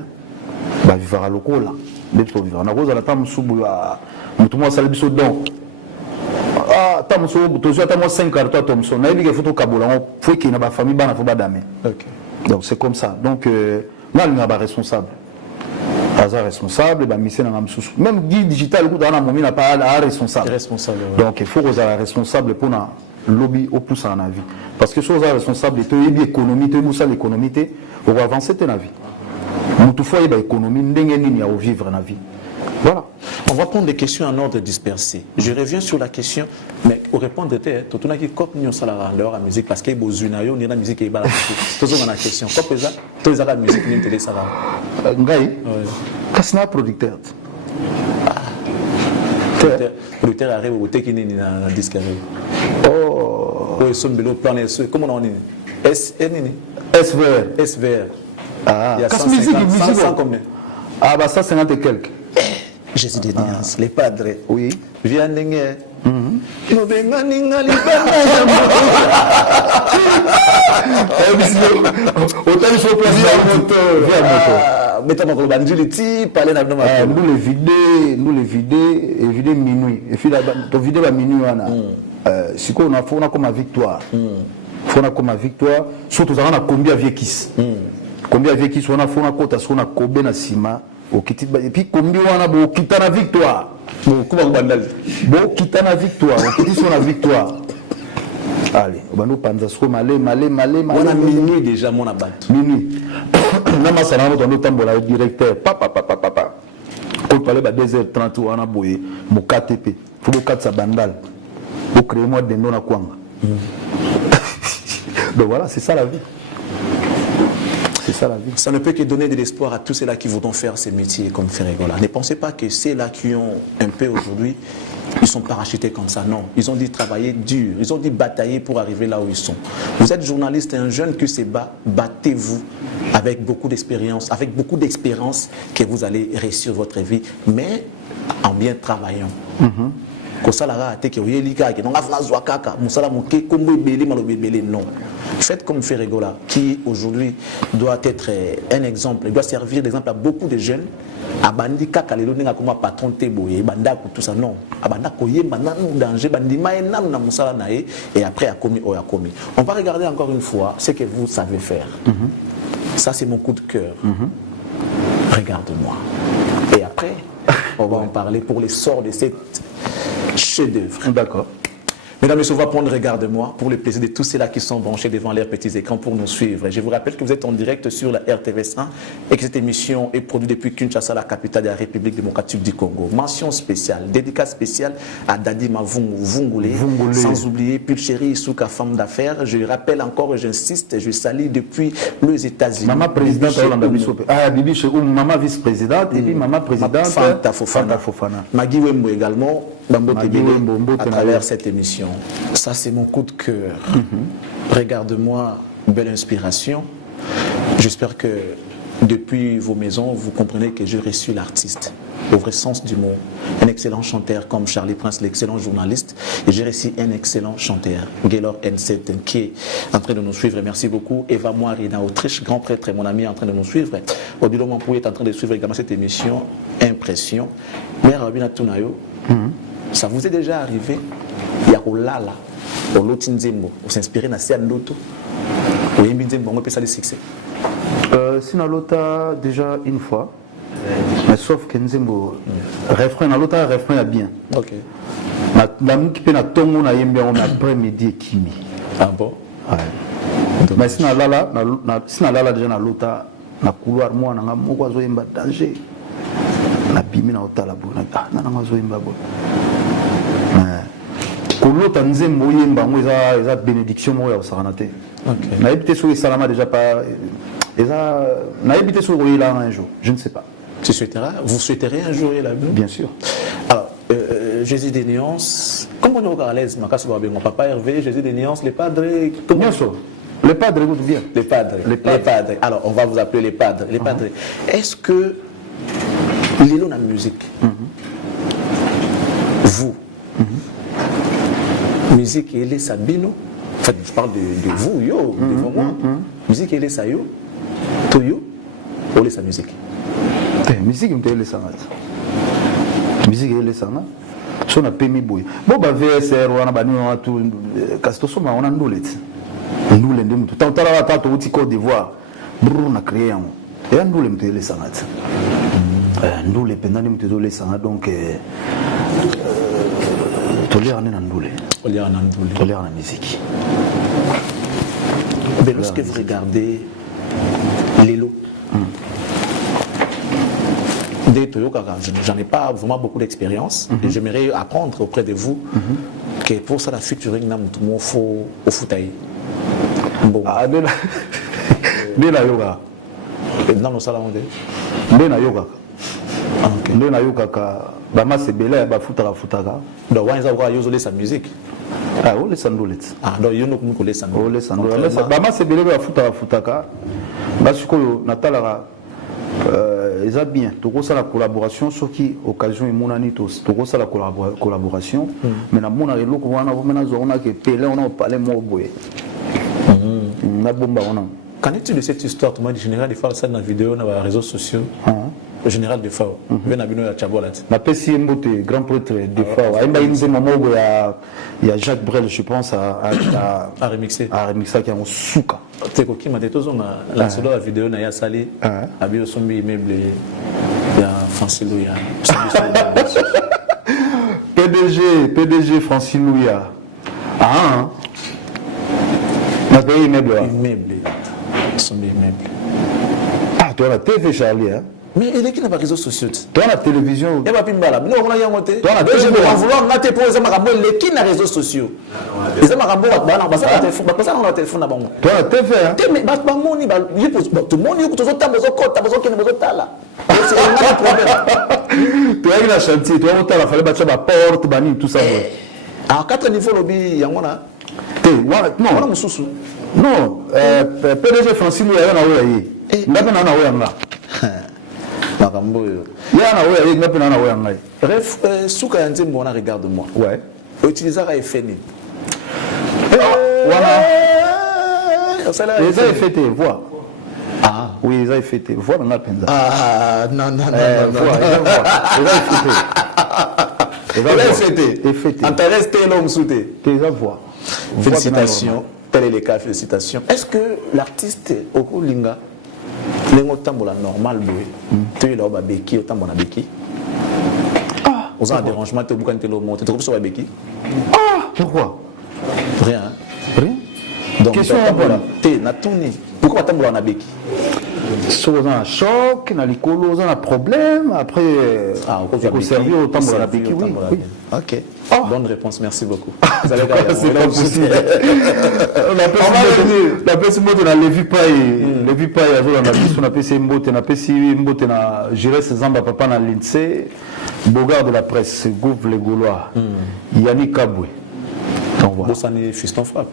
Va vivre à l'ocola. On a besoin de la table sous la. Moutouma Salibiso donc. Ah, tam sous, tu as 5 cartons, Thomson. On a dit qu'il faut Kabola. On faut qu'il y ait une famille, il faut pas d'âme. Donc, c'est comme ça. Donc, moi, il y a un responsable. Bazar responsable, même guide digital, il n'a pas responsable. Donc il faut que vous soyez responsable pour le lobby au plus en avis. Parce que si vous êtes responsable de l'économie, vous allez avancer dans la vie. Tout fois, il y a l'économie, il y a vivre dans la vie. Voilà. On va prendre des questions en ordre dispersé. Je reviens sur la question, mais au répondre, tout le monde qui copie la musique parce qu'il y a besoin de la musique qui est la musique. Tout le monde a la question. Copie ça, tout le monde a la musique qui est télé, ça va. Ngaï, qu'est-ce que c'est un producteur? Producteur arrive au technique dans le disque. Oh, ils sont de l'autre plan. Comment on dit? SVR. Ah, il y a 150 combien? Ah, bah ça, 50 et quelques. Jésus de Nias, les padres. Oui. Viens d'enguer. Autant il faut placer la moto. Mettons dans le bandit, parler dans le nous les vider minuit. Et puis tu vider la minuit. Si on a comme ma victoire. On a comme ma victoire. Surtout, on a combien de vieux combien de vieux on a fait un côté, on a combien de ciment. Et puis combien on a beau quitter la victoire. Bon quitter la victoire. On quitte sur la victoire. Allez, on va nous prendre ça. On a minuit déjà, mon abat. Minuit. nama sana moto ndo tambola directeur papa ko parler ba 2h30 wana boye mo KTP faut le 4 sa bandal pour créer moi de non à kwanga. Donc voilà, c'est ça la vie. C'est ça la vie. Ça ne peut que donner de l'espoir à tous ceux-là qui voudront faire ces métiers comme Ferregola. Ne pensez pas que ceux-là qui ont un peu aujourd'hui, ils sont parachutés comme ça. Non, ils ont dit travailler dur, ils ont dit batailler pour arriver là où ils sont. Vous êtes journaliste et un jeune qui se bat, battez-vous avec beaucoup d'expérience, que vous allez réussir votre vie, mais en bien travaillant. Non. Faites comme Ferregola, qui aujourd'hui doit être un exemple, il doit servir d'exemple à beaucoup de jeunes. Abandi kaka lelo ninga comme patron teboye banda tout ça non abanda koye banda danger bandi maenam na musala nae et après a commis o a commis. On va regarder encore une fois ce que vous savez faire. Ça c'est mon coup de cœur. Regarde-moi. Et après on va en parler pour les sorts de cette chef-d'œuvre. D'accord. Mesdames et messieurs, on va prendre Regarde-moi pour le plaisir de tous ceux-là qui sont branchés devant leurs petits écrans pour nous suivre. Je vous rappelle que vous êtes en direct sur la RTVS1 et que cette émission est produite depuis Kinshasa, la capitale de la République démocratique du Congo. Mention spéciale, dédicace spéciale à Dadi Mavungule, sans oublier Pulchéri Souka, femme d'affaires. Je rappelle encore, j'insiste, je salue depuis les États-Unis. Maman présidente Bibi Chegoum, maman vice-présidente et puis maman présidente Fanta Fofana. Magui Wembo également, Bambo Tebele, à travers cette émission. Ça, c'est mon coup de cœur. Regarde-moi, belle inspiration. J'espère que depuis vos maisons, vous comprenez que je reçu l'artiste, au vrai sens du mot. Un excellent chanteur comme Charlie Prince, l'excellent journaliste. Et j'ai reçu un excellent chanteur, Gaylor N7, qui est en train de nous suivre. Merci beaucoup. Eva Moirina, Autriche, grand prêtre, mon ami, en train de nous suivre. Odilo Mampoué est en train de suivre également cette émission. Impression. Mère Rabina Tunayo, ça vous est déjà arrivé? Il y a Olala, Olotinzembo, vous s'inspirez dans Sian Loto, ou Yembinzembo, on peut ça le succès. Sinon, l'autre, déjà une fois, mais sauf que Nzembo, refrain, l'autre, refrain est bien. Ok. La mouki pe na tongo na yembi on après-midi et kimi. Ah bon? Ouais. Mais sinon, là, déjà, na l'autre, na couloir, moi, na moko azo yemba danger. Na bimi na otala bo, na azo yemba bo. Kolota nzembo yemba ngo eza bénédiction mo ya saranate. OK. Na habité sur salama déjà pas na habité sur là un jour, je ne sais pas. Vous souhaiterez un jour y là? Bien sûr. Alors Jésus des Nuances, comment on est à l'aise mon papa Hervé, Jésus des Nuances, les padres, bien sûr. Les padres écoute bien. Les padres. Alors on va vous appeler les padres. Les padres. Est-ce que l'île la musique vous musique elle est sabino, en fait je parle de vous yo devant moi. Musique elle est sa yo toyo ou sa musique musique elle est sa musique elle est sa so na pemi boy bon ba VSR wana ba nino tout kasto so ma ona ndule ndule ndemu tout tala la tato uti Côte d'Ivoire brrr na créer yango et ndule mtu elle est sa ndule pendani mtu elle est sa donc tolère na ndule tolère na musique. Mais lorsque vous regardez Lelo, j'en ai pas vraiment beaucoup d'expérience et j'aimerais apprendre auprès de vous que pour ça la featuring n'a pas faut au foutaï. Bon. Ah, de la yoga. Dans le salon de la yoga. De la yoga bama c'est belé ba futaka futaka. Donc on va user sa musique. Ah on laisse andolet. Ah donc you know comment laisse andolet. On laisse andolet. Bama c'est belé ba futaka futaka. Parce que natala eza bien. Toko ça la collaboration sur qui occasion et monani tous. Toko ça la collaboration. Mais na mona eloko wana vomena zona que pelé on a parlé mo boye. Na bomba on a. Qu'en est-il de cette histoire de général de faire ça dans la vidéo dans les réseaux sociaux? Le général de Fao, Benabino ya Chabolat. La PCI Mbote, grand prêtre de Fao. Il y a Jacques Brel, je pense, à remixer. À remixer qui est en souka. Tu sais qu'il m'a dit tout ça, la seule vidéo n'a pas salé. A bien son immeuble, il y a Francine Louia. PDG Francine Louia. Ah, on a payé immeuble. Immeuble. Son immeuble. Ah, tu as la TV Charlie hein. Mais il est qui n'a pas réseaux sociaux. Tu as la télévision. Il n'y a pas de pimbala. Nous, on a un côté. Toi, la je télévision. vais en vouloir, on a tes poses, il est qui n'a réseaux sociaux. Les amarabos, ça a un téléphone là-bas. Tu as la TV hein. Mais tout le monde, tout le monde, tout le monde, c'est un problème. Tu as eu la chantier, tu as monté la fallait battre la porte, banni, tout ça. À 4 niveaux, lobby, il y a un non, non, PDG Francine, il y a un away. Il y a un away. Il y a un away. Bref, Souka Nzembo, regarde-moi. Ouais. Utiliser un FNI. Voilà. Les a fait tes voix. Ah. Oui, les a fait tes voix dans la penza. Ah, non. Les a fait. Intéresse l'homme souté. Tes voix. Félicitations. Tel est le cas, félicitations. Est-ce que l'artiste Okolinga, l'engotambola normal, tu es là, Beki, otambola Beki? Vous avez un dérangement, tu as un monté, tu as un Beki? Ah, pourquoi? Rien. Rien? Donc, question tu es tourné. Pourquoi tu as un Beki? Si vous avez un choc, vous avez un problème, après, vous servez au tambour à la Beki, oui. Ok. Bonne réponse, merci beaucoup. Vous allez c'est pas possible. On appelle ce mot de la Lévi Paye. Lévi Paye, on appelle ce mot de la Jérès Zamba Papa dans l'INSEE, Bogard de la presse, Gouv les Gaulois, Yannick Kaboué. Donc voilà. Bossani Fiston Frappe.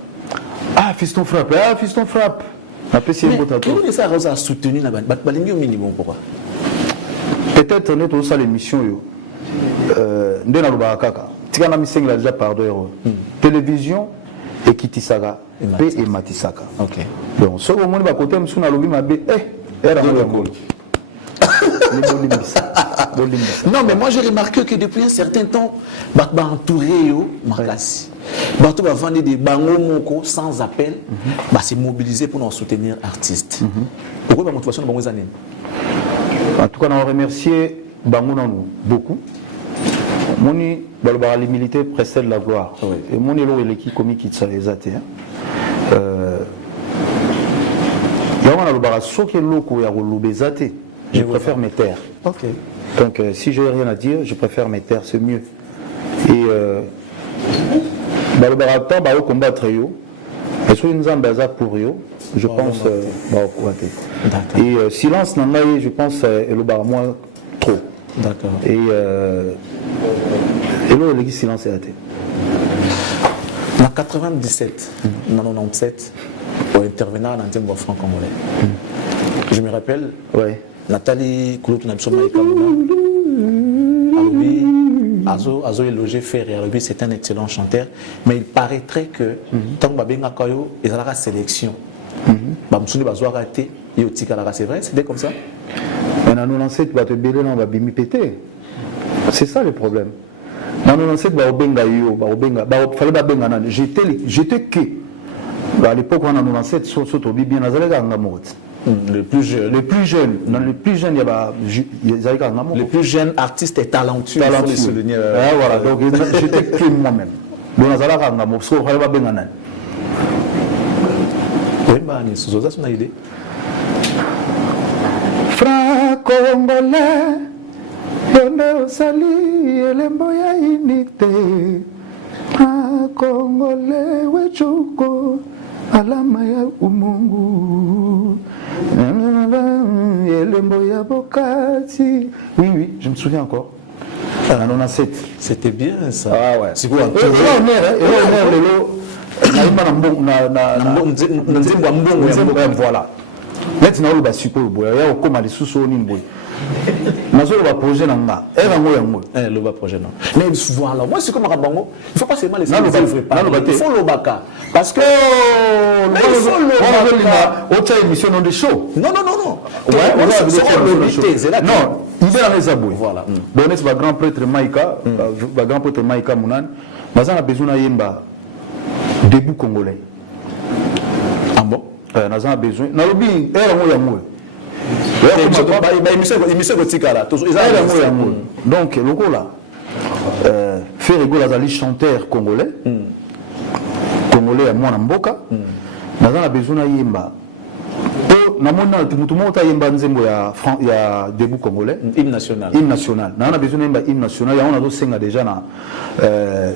Ah, Fiston Frappe. Ah, Fiston Frappe. Comment ça a soutenu la balingue au minimum pourquoi? Peut-être on est aussi à l'émission. Ndena Lubakaka. Tika na misengla déjà pardon. Télévision et Kitisaka et Matisaka. OK. Donc ce moment ba côté msuna lobi mabe era ngolo. Non mais moi j'ai remarqué que depuis un certain temps ba entouré yo Makasi. Bato va vendre des bango moko sans appel, bah c'est mobilisé pour nous soutenir artistes. Pourquoi la motivation de bango années? En tout cas, on remercie bango beaucoup. Moni balbara les militaires précèdent la gloire. Et moni lo eleki komi kitsa les athées. Yawana lo bara soke loko ya lobezate. Je préfère mes terres. OK. Donc si j'ai rien à dire, je préfère mes terres, c'est mieux. Et Balbarata va combattre yo. Et sur une zambaza pour yo, je pense et silence n'en je pense le bar moins trop. D'accord. Et là le silence est raté. En 97, en 97, pour intervenir dans un franc congolais. Je me rappelle, Nathalie Kouloutou Nabsoma Azo est logé Ferré, c'est un excellent chanteur, mais il paraîtrait que tant que Babenga Kayo, il y a la sélection. Bamsouni Bazoua raté, c'est vrai, c'était comme ça? Mais dans nos ancêtres, tu vas bimi péter. C'est ça le problème. Dans nos ancêtres, j'étais que. À l'époque, on a nos ancêtres, surtout bien les plus jeunes, dans les plus jeunes, il y a les plus jeunes artistes et talentueux. Voilà, donc j'étais que moi-même. Donc, on a oui, mais c'est une idée. Fra Congolais, yone osali elemboya inite. Fra Congolais, wechuko alama ya umungu. Elemboya bokati. Oui, je me souviens encore. On a 7. C'était bien ça. Ah ouais. C'est quoi? Voilà. Maintenant, on va supposer que il y a comme les sous-sonnines. Mais on va projet dans là. Le va projet non. Mais voilà, moi c'est comme un bango. Il faut pas seulement les faire. Il faut le baka. Parce que autre émission dans des shows. Non. Ouais, non, il est dans les aboués. Voilà. Donc c'est le grand prêtre Maïka, le grand prêtre Maïka Mounan. Mais on a besoin d'un debout congolais. Ah bon? On a besoin. On a besoin. Donc, le gars là, faire les chanteurs congolais, congolais à moi en Mboka, nous avons besoin de namona tout le monde a yemba nzembo ya debout congolais hymne national on a besoin d'un hymne national on a aussi déjà na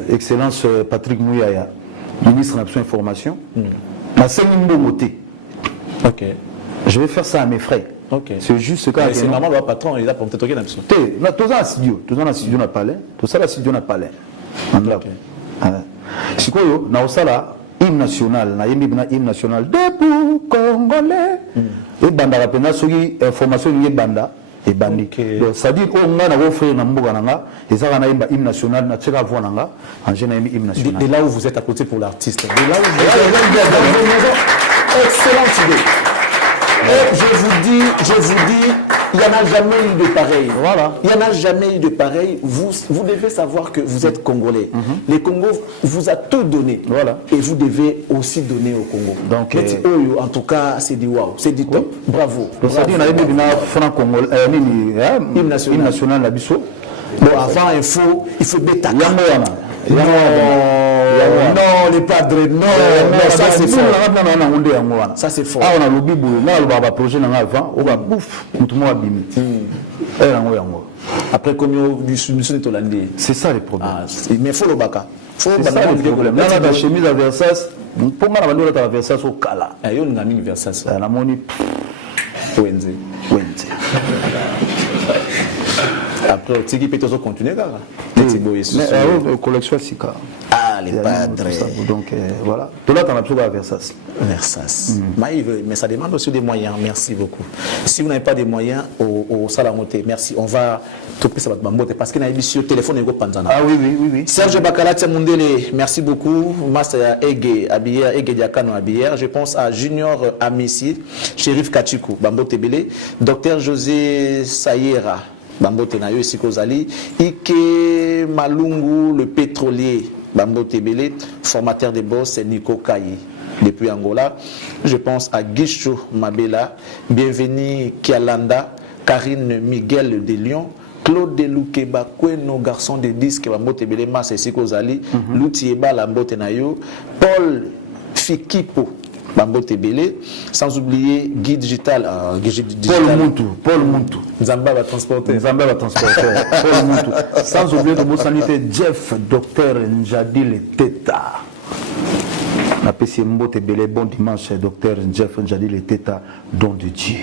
excellence Patrick Mouyaya ministre de l'Information information na sengi moté. OK, je vais faire ça à mes frais. OK, c'est juste ce cas. C'est normal le patron il a pour peut-être na biso na tous en studio na palais tout ça la studio na palais sikoyo na osala hymne national na yembi na hymne national debout congolais et banda rapena soki information ni banda et bandi donc ça dit on nga na offrir na mboka nanga et ça na yemba hymne national na tsheka voix nanga en général hymne national de là où vous êtes à côté pour l'artiste de là où vous êtes excellente idée. Et je vous dis, il n'y en a jamais eu de pareil. Voilà. Il n'y en a jamais eu de pareil. Vous devez savoir que vous êtes Congolais. Les Congo vous a tout donné. Voilà. Et vous devez aussi donner au Congo. Donc, en tout cas, c'est du wow. C'est du top. Bravo. Donc, ça dit, on a eu franc-congolais, hymne national, la bisso. Bon, avant, il faut bêta. Non, les padres, non, ça c'est fort. Ça c'est fort. On a le bibou, on a le projet avant, on va bouffe, tout le monde a bimé. Après, comme du soumission de Hollande. C'est ça le problème. Mais il faut le baka. C'est ça le problème. Là, la chemise à Versace, pour moi, la bandole à Versace au Kala. Il y a une Versace. La moni. Wenze. Après, tu peux continuer, car collection Sika. Les padres. Donc voilà. Tout là, tu as absolument Versace. Versace. Mais ça demande aussi des moyens. Merci beaucoup. Si vous n'avez pas de moyens, au Salamoté, merci. On va toper ça parce qu'il y a une émission téléphone et Panzana. Ah oui. Serge Bakalatia Mundele, merci beaucoup. Master Ege Abiyer, Ege Diakano Abiyer. Je pense à Junior Amissi, Shérif Kachikou, Bambo Tebele, Docteur José Sayera, Bambo Tenayo et Sikozali, Ike Malungu, le pétrolier. Bambo Tebele, formateur des boss, c'est Nico Kayi, depuis Angola. Je pense à Guicho Mabela, bienvenue Kialanda, Karine Miguel de Lyon, Claude Deloukeba, nos garçons de disques, Bambo Tebele, Mas et Sikozali, Loutieba, Lambo Tenayo, Paul Fikipo, Bambo Tebele, sans oublier Guy Digital, Paul Muntu. Nzamba va transporter. Paul Muntu. Sans oublier le mot sanité, Jeff, docteur Njadil Teta. La PC Mbo Tebele, bon dimanche, docteur Jeff Njadil Teta, don de Dieu.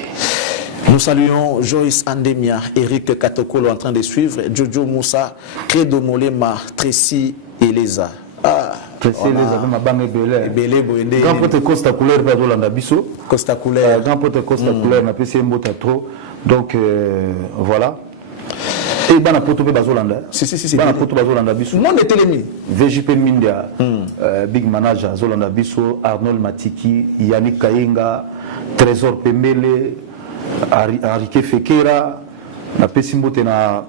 Nous saluons Joyce Andemia, Eric Katokolo en train de suivre, Jojo Moussa, Credo Molema, Tracy Eleza. Tracy Eleza, ma banque Belé. Grand pote Costa Couleur, Bazolanda Bisso. Costa Couleur. Grand pote Costa Couleur, na PC Mbo Tatro. Donc voilà. Et Bana Poto Bazolanda. Si. Bana Poto Bazolanda Bisso. Non, mais télémi. VJP Mindia, Big Manager, Zolanda Bisso, Arnold Matiki, Yannick Kainga, Trésor Pemele, Arike Fekera, na PC Mbo Tena.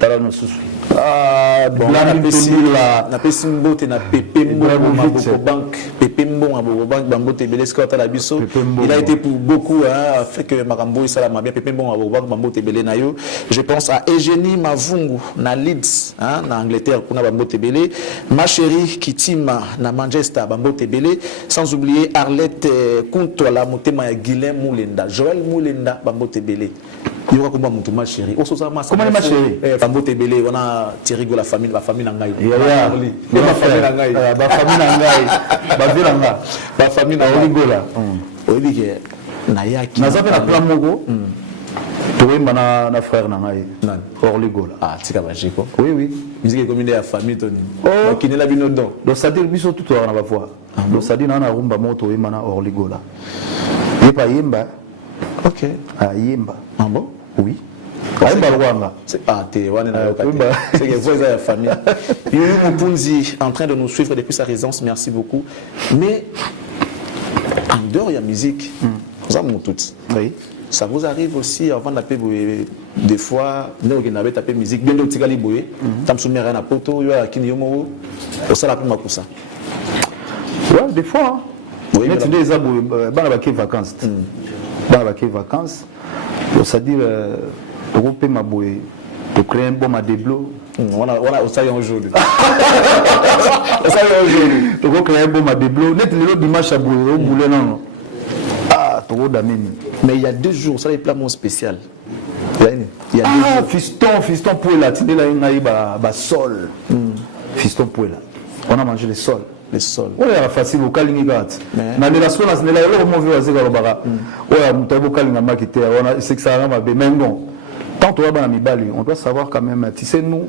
Talano Susu. Na pesi mbote na Pepe Mbongo Bank. Pepe Mbongo Bank, Bambo Tebele Scott Alabiso. Il a été pour beaucoup, fait que Marambo Salama bien Pepe Mbongo Bank, Bambo Tebele Nayo. Je pense à Eugénie Mavungu, na Leeds, na Angleterre, pour Bambo Tebele. Ma chérie Kitima, na Manchester, Bambo Tebele. Sans oublier Arlette Kuntola, Motema ya Guilhem Moulenda. Joël Moulenda, Bambo Tebele. Il y aura comment mon ma chérie. Comment est ma chérie? Bambo Tebele, on a Thierry Go la famille Nangaï. Ma famille Nangaï. Ma famille Nangaï. Ma famille Nangaï. Oui, que Nayaki. Nazape na plan mogo. Toi na frère Nangaï. Orligo là. Ah, tika bajiko. Oui. Musique comme une famille Tony. Oh, qui n'est la binodo. Donc ça dit biso tout on va voir. Donc ça dit na rumba moto mana Orligo là. Et pas yemba. OK. Ah yemba. Ah bon? Oui. C'est que vous avez la famille. Yuri Mupunzi en train de nous suivre depuis sa résidence, merci beaucoup. Mais en dehors de la musique, oui. Ça vous arrive aussi avant d'appeler des fois, nous avons tapé musique, bien d'autres tigali boye, tamsoumé rien à poto, yo a kini yomo, ça la plus ça. Ouais, des fois. Oui, mais tu dis ça bah vacances. Dans la vacances, ça dit pour payer ma bouée, pour créer un bon madéblo. On a ça aujourd'hui. Pour créer un bon madéblo, net le dimanche à bouée, au boulet non. Mais il y a 2 jours, ça, il y a un plat spécial. Il y a 2 jours. Fiston Pouela, tu as sol. Fiston Pouela. On a mangé les sols. Les sols. Oui, c'est facile au Kalingat. Mais la sola, c'est là où on veut aller au Bara. Oui, on Kalinga Makite, c'est que ça va bien. Mais bon, tant qu'on va Bali, on doit savoir quand même, tu sais, nous,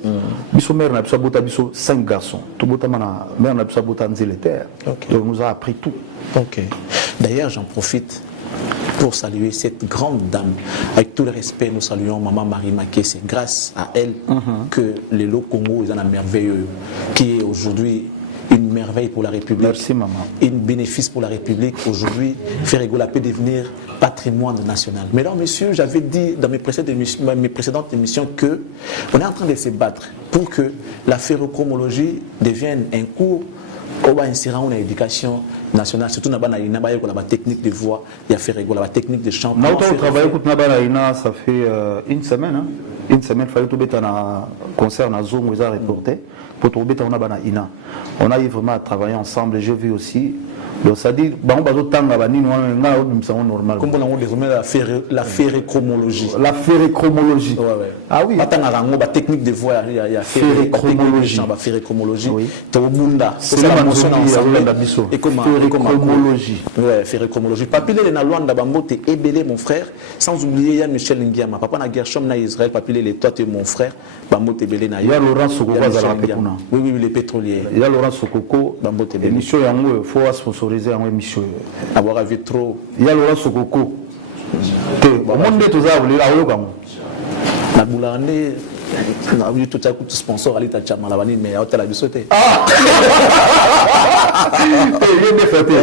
biso mère n'a pas bota biso 5 garçons. Tout bota mana mère n'a pas bota Nzeleter. Donc nous a appris tout. Ok. D'ailleurs, j'en profite pour saluer cette grande dame. Avec tout le respect, nous saluons Maman Marie Maké. C'est grâce à elle que les lots Congo est un merveilleux, qui est aujourd'hui une merveille pour la République. Merci maman. Un bénéfice pour la République. Aujourd'hui, Ferregola peut devenir patrimoine national. Mesdames, messieurs, j'avais dit dans mes précédentes émissions que on est en train de se battre pour que la ferrochromologie devienne un cours on va insérer une éducation nationale, surtout dans la technique de voix, il y a Ferregola, la technique de chant. Nous avons travaillé ça fait une semaine. Hein. Une semaine, il fallait tout mettre un concert dans Zoom, où ils ont reporté. Pour trouver on a eu vraiment travaillé ensemble et j'ai vu aussi. Donc ça dit, on va normal. Comme on a désormais la ferrochromologie. La ferrochromologie. Ah oui. La technique de voix, il y a ferrochromologie. La ferrochromologie. Oui. C'est la notion ensemble. Ferrochromologie. Ouais, ferrochromologie. Papilé les Nalwanda Bambote Ebele mon frère. Sans oublier Yann Michel Nguiama. Papa na Gershom na Israël. Papilé les toi tu es mon frère. Bambote Ebele na. Il y a Laurent Sokoko Oui, les pétroliers. Il y a Laurent Sokoko. Bambote Ebele. Émission Yango, il faut sponsoriser en émission. Avoir avis trop. Il y a Laurent Sokoko. Au monde de tous les la boulane, on a vu tout à coup sponsor à l'état Chamala, mais à la bisoté. Ah! Il est défaité.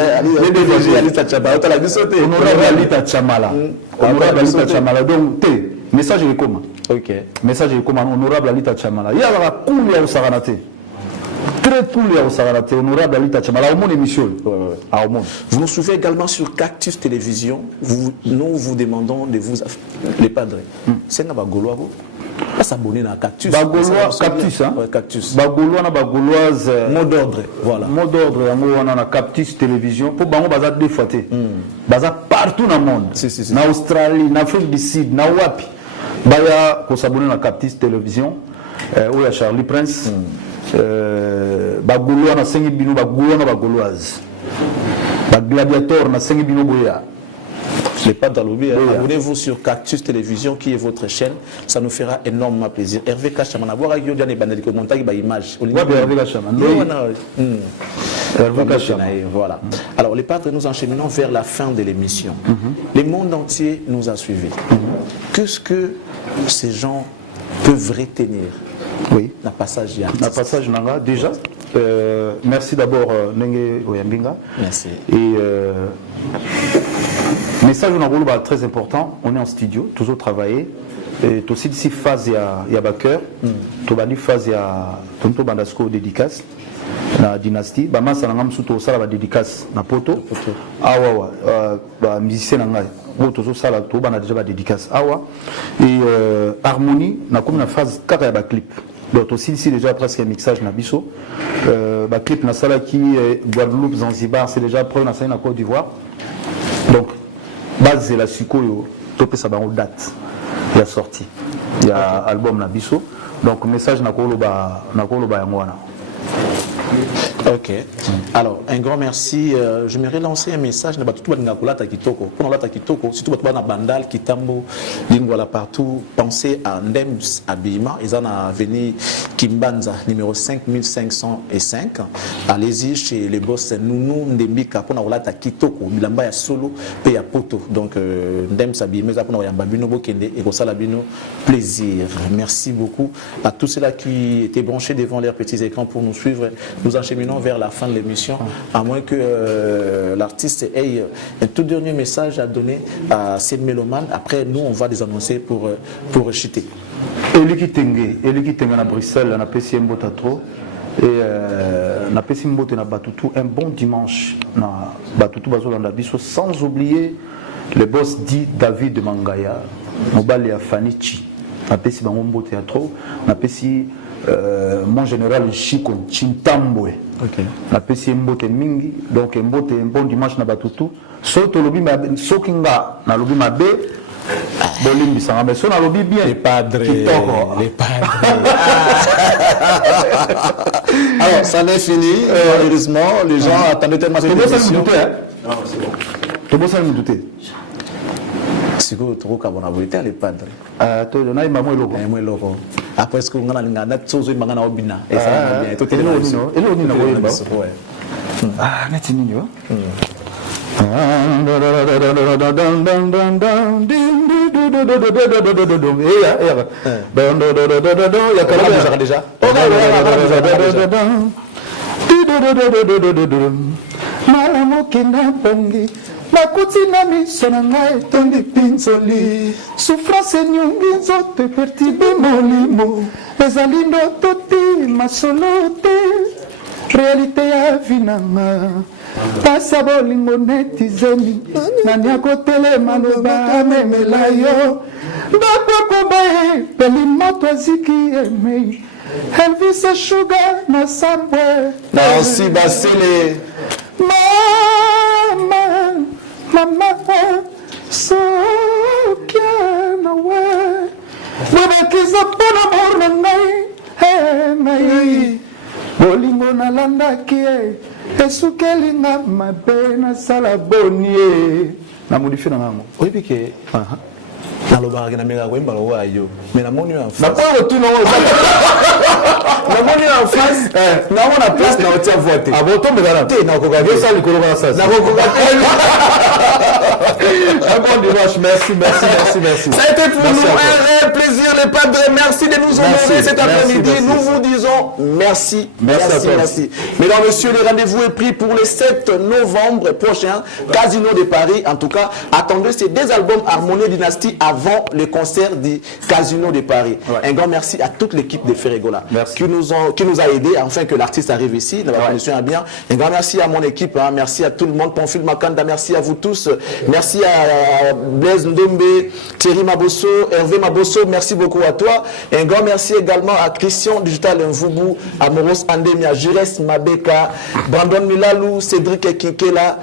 Honorable Alita Chamala. Honorable Alita Chamala. Donc, message est comment? Ok. Message est comment? Honorable Alita Chamala. Il y a la couleur au Saranate. Très couleur au Saranate. Honorable Alita Chamala. Au monde émission. Vous nous suivez également sur Cactus Télévision. Nous vous demandons de vous. Les padres. C'est un Gaulois. Pas s'abonner à Cactus. Bagolois, Cactus, hein? Cactus. Bagolois, na Bagoloise. Mot d'ordre, voilà. Mot d'ordre, on a Cactus Télévision. Pour Bango, Baza deux fois. Baza partout dans le monde. Si. Na Australie, na Afrique du Sud, na Wapi. Baya, qu'on s'abonne à Cactus Télévision. Où il y a Charlie Prince. Bagolois, na Sengi Bino, Bagolois, na Bagoloise. Gladiator, na Sengi Bino Boya. Je n'ai pas d'alloué. Abonnez-vous sur Cactus Télévision, qui est votre chaîne. Ça nous fera énormément plaisir. Hervé Kachamana, voir avec Yodiane Bandel, qui monte une image. Hervé Kachamana. Hervé Kachamana. Voilà. Alors, les padres, nous enchaînons vers la fin de l'émission. Le monde entier nous a suivis. Qu'est-ce que ces gens peuvent retenir? Oui. La passage La passage Nanga, déjà. Merci d'abord, Nenge Oyambinga. Merci. Et. Message très important, on est en studio, toujours travailler. Et aussi ici phase il y a Baker, tobani phase il y a tonto bandasco dédicace la dynastie, ba masa ngam suto sala ba dédicace na poto. Awa ba musicien nga bo tozo sala to bana déjà ba dédicace awa et harmonie na comme na phase kaka ya ba clip. Donc aussi ici déjà presque un mixage na biso. Ba clip na sala qui Guadeloupe Zanzibar, c'est déjà prêt na sala na Côte d'Ivoire. Donc base la Sukoyo, topé ça dans date. Il y a sorti. Il y a album Nabiso. Donc message Nakoloba Yangwana. Ok. Alors, un grand merci. J'aimerais lancer un message. Surtout à Bandal, Kitambo, Lingwala partout. Pensez à Ndems Habillement. Ils en ont venu Kimbanza, numéro 5505. Allez-y chez les boss Nounou Ndembika pour la Kitoko, Bilamba ya Solo, Peya Poto. Donc, Ndems Habillement, pour Yambabino Bokende et Rosalabino. Plaisir. Merci beaucoup à tous ceux-là qui étaient branchés devant leurs petits écrans pour nous suivre. Nous enchaînons vers la fin de l'émission, à moins que l'artiste ait un tout dernier message à donner à ces mélomanes. Après, nous, on va les annoncer pour chuter. Eliki Tengue à Bruxelles, on a passé un beau tatro. Et on a passé un beau Batutu, un bon dimanche. Batutu Bazolanda Bisso, sans oublier le boss dit David de Mangaya, Mobali à Fanichi. napesi bango mbote ya trop napesi mon général Chico Chintambwe napesi mbote mingi donc mbote bon dimanche na batutu soto lobi soki nga na lobi mabe bolimbisanga mais so na lobi bien les padres. Alors ça n'est fini malheureusement les gens attendaient tellement cette émission. Tout ça me douter. Siko trop kabona volonté les padres. To na imamo eloko. Moi eloko. Après ce que ngana linga na tsozo imanga obina. Et ça bien. Tout est là. Elo ni na boyeba. Ah nati nini wa? Déjà. Makuti na miso na ngai etondi pinzoli souffrance enyongi nzoto epertibe molimo ezali ndoto te masolo te réalité ya vi nanga pasa bolingo neti zemi nani akotelema loba amemela yo bakwakomba ye peli moto aziki emei Elvis Sugar na Subway Nancy Basile Mama, sokiana we Wabakiza pona morna ngai Bolingo na landa kie Esukelinga mabe na salaboni Na modifi na ngango Oyebi ke nalobaka na meka koyembaka wayo mais namoni en face napo tu no namoni en face naona place na otia vote abotombeka te nakoka te ça likolo kana sasa nakoka te bon dimanche merci ça a été pour nous un réel plaisir les padres merci de nous honorer cet après-midi nous vous disons merci. Mesdames, messieurs, le rendez-vous est pris pour le 7 novembre prochain Casino de Paris. En tout cas, attendez ces deux albums Harmonie Dynastie avant le concert du Casino de Paris. Un grand merci à toute l'équipe de Ferregola qui nous a aidés afin que l'artiste arrive ici. Bien. Un grand merci à mon équipe, merci à tout le monde, Pamphile Makanda, merci à vous tous, merci à Blaise Ndombe, Thierry Mabosso, Hervé Mabosso, merci beaucoup à toi. Un grand merci également à Christian Digital Mvubu, Amoros Andemia, Jures Mabeka, Brandon Milalou, Cédric Kinkela,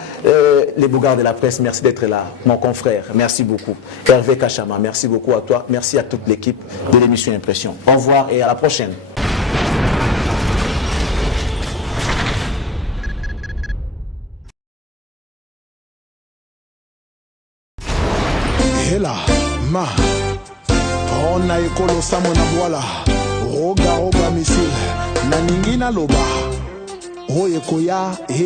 les bougards de la presse, merci d'être là, mon confrère, merci beaucoup. Hervé Kachama, merci beaucoup à toi, merci à toute l'équipe de l'émission Impression. Au revoir et à la prochaine. Hela, ma, on a ekolo samona voila, roga missile, na ningina loba, oye koya, heya.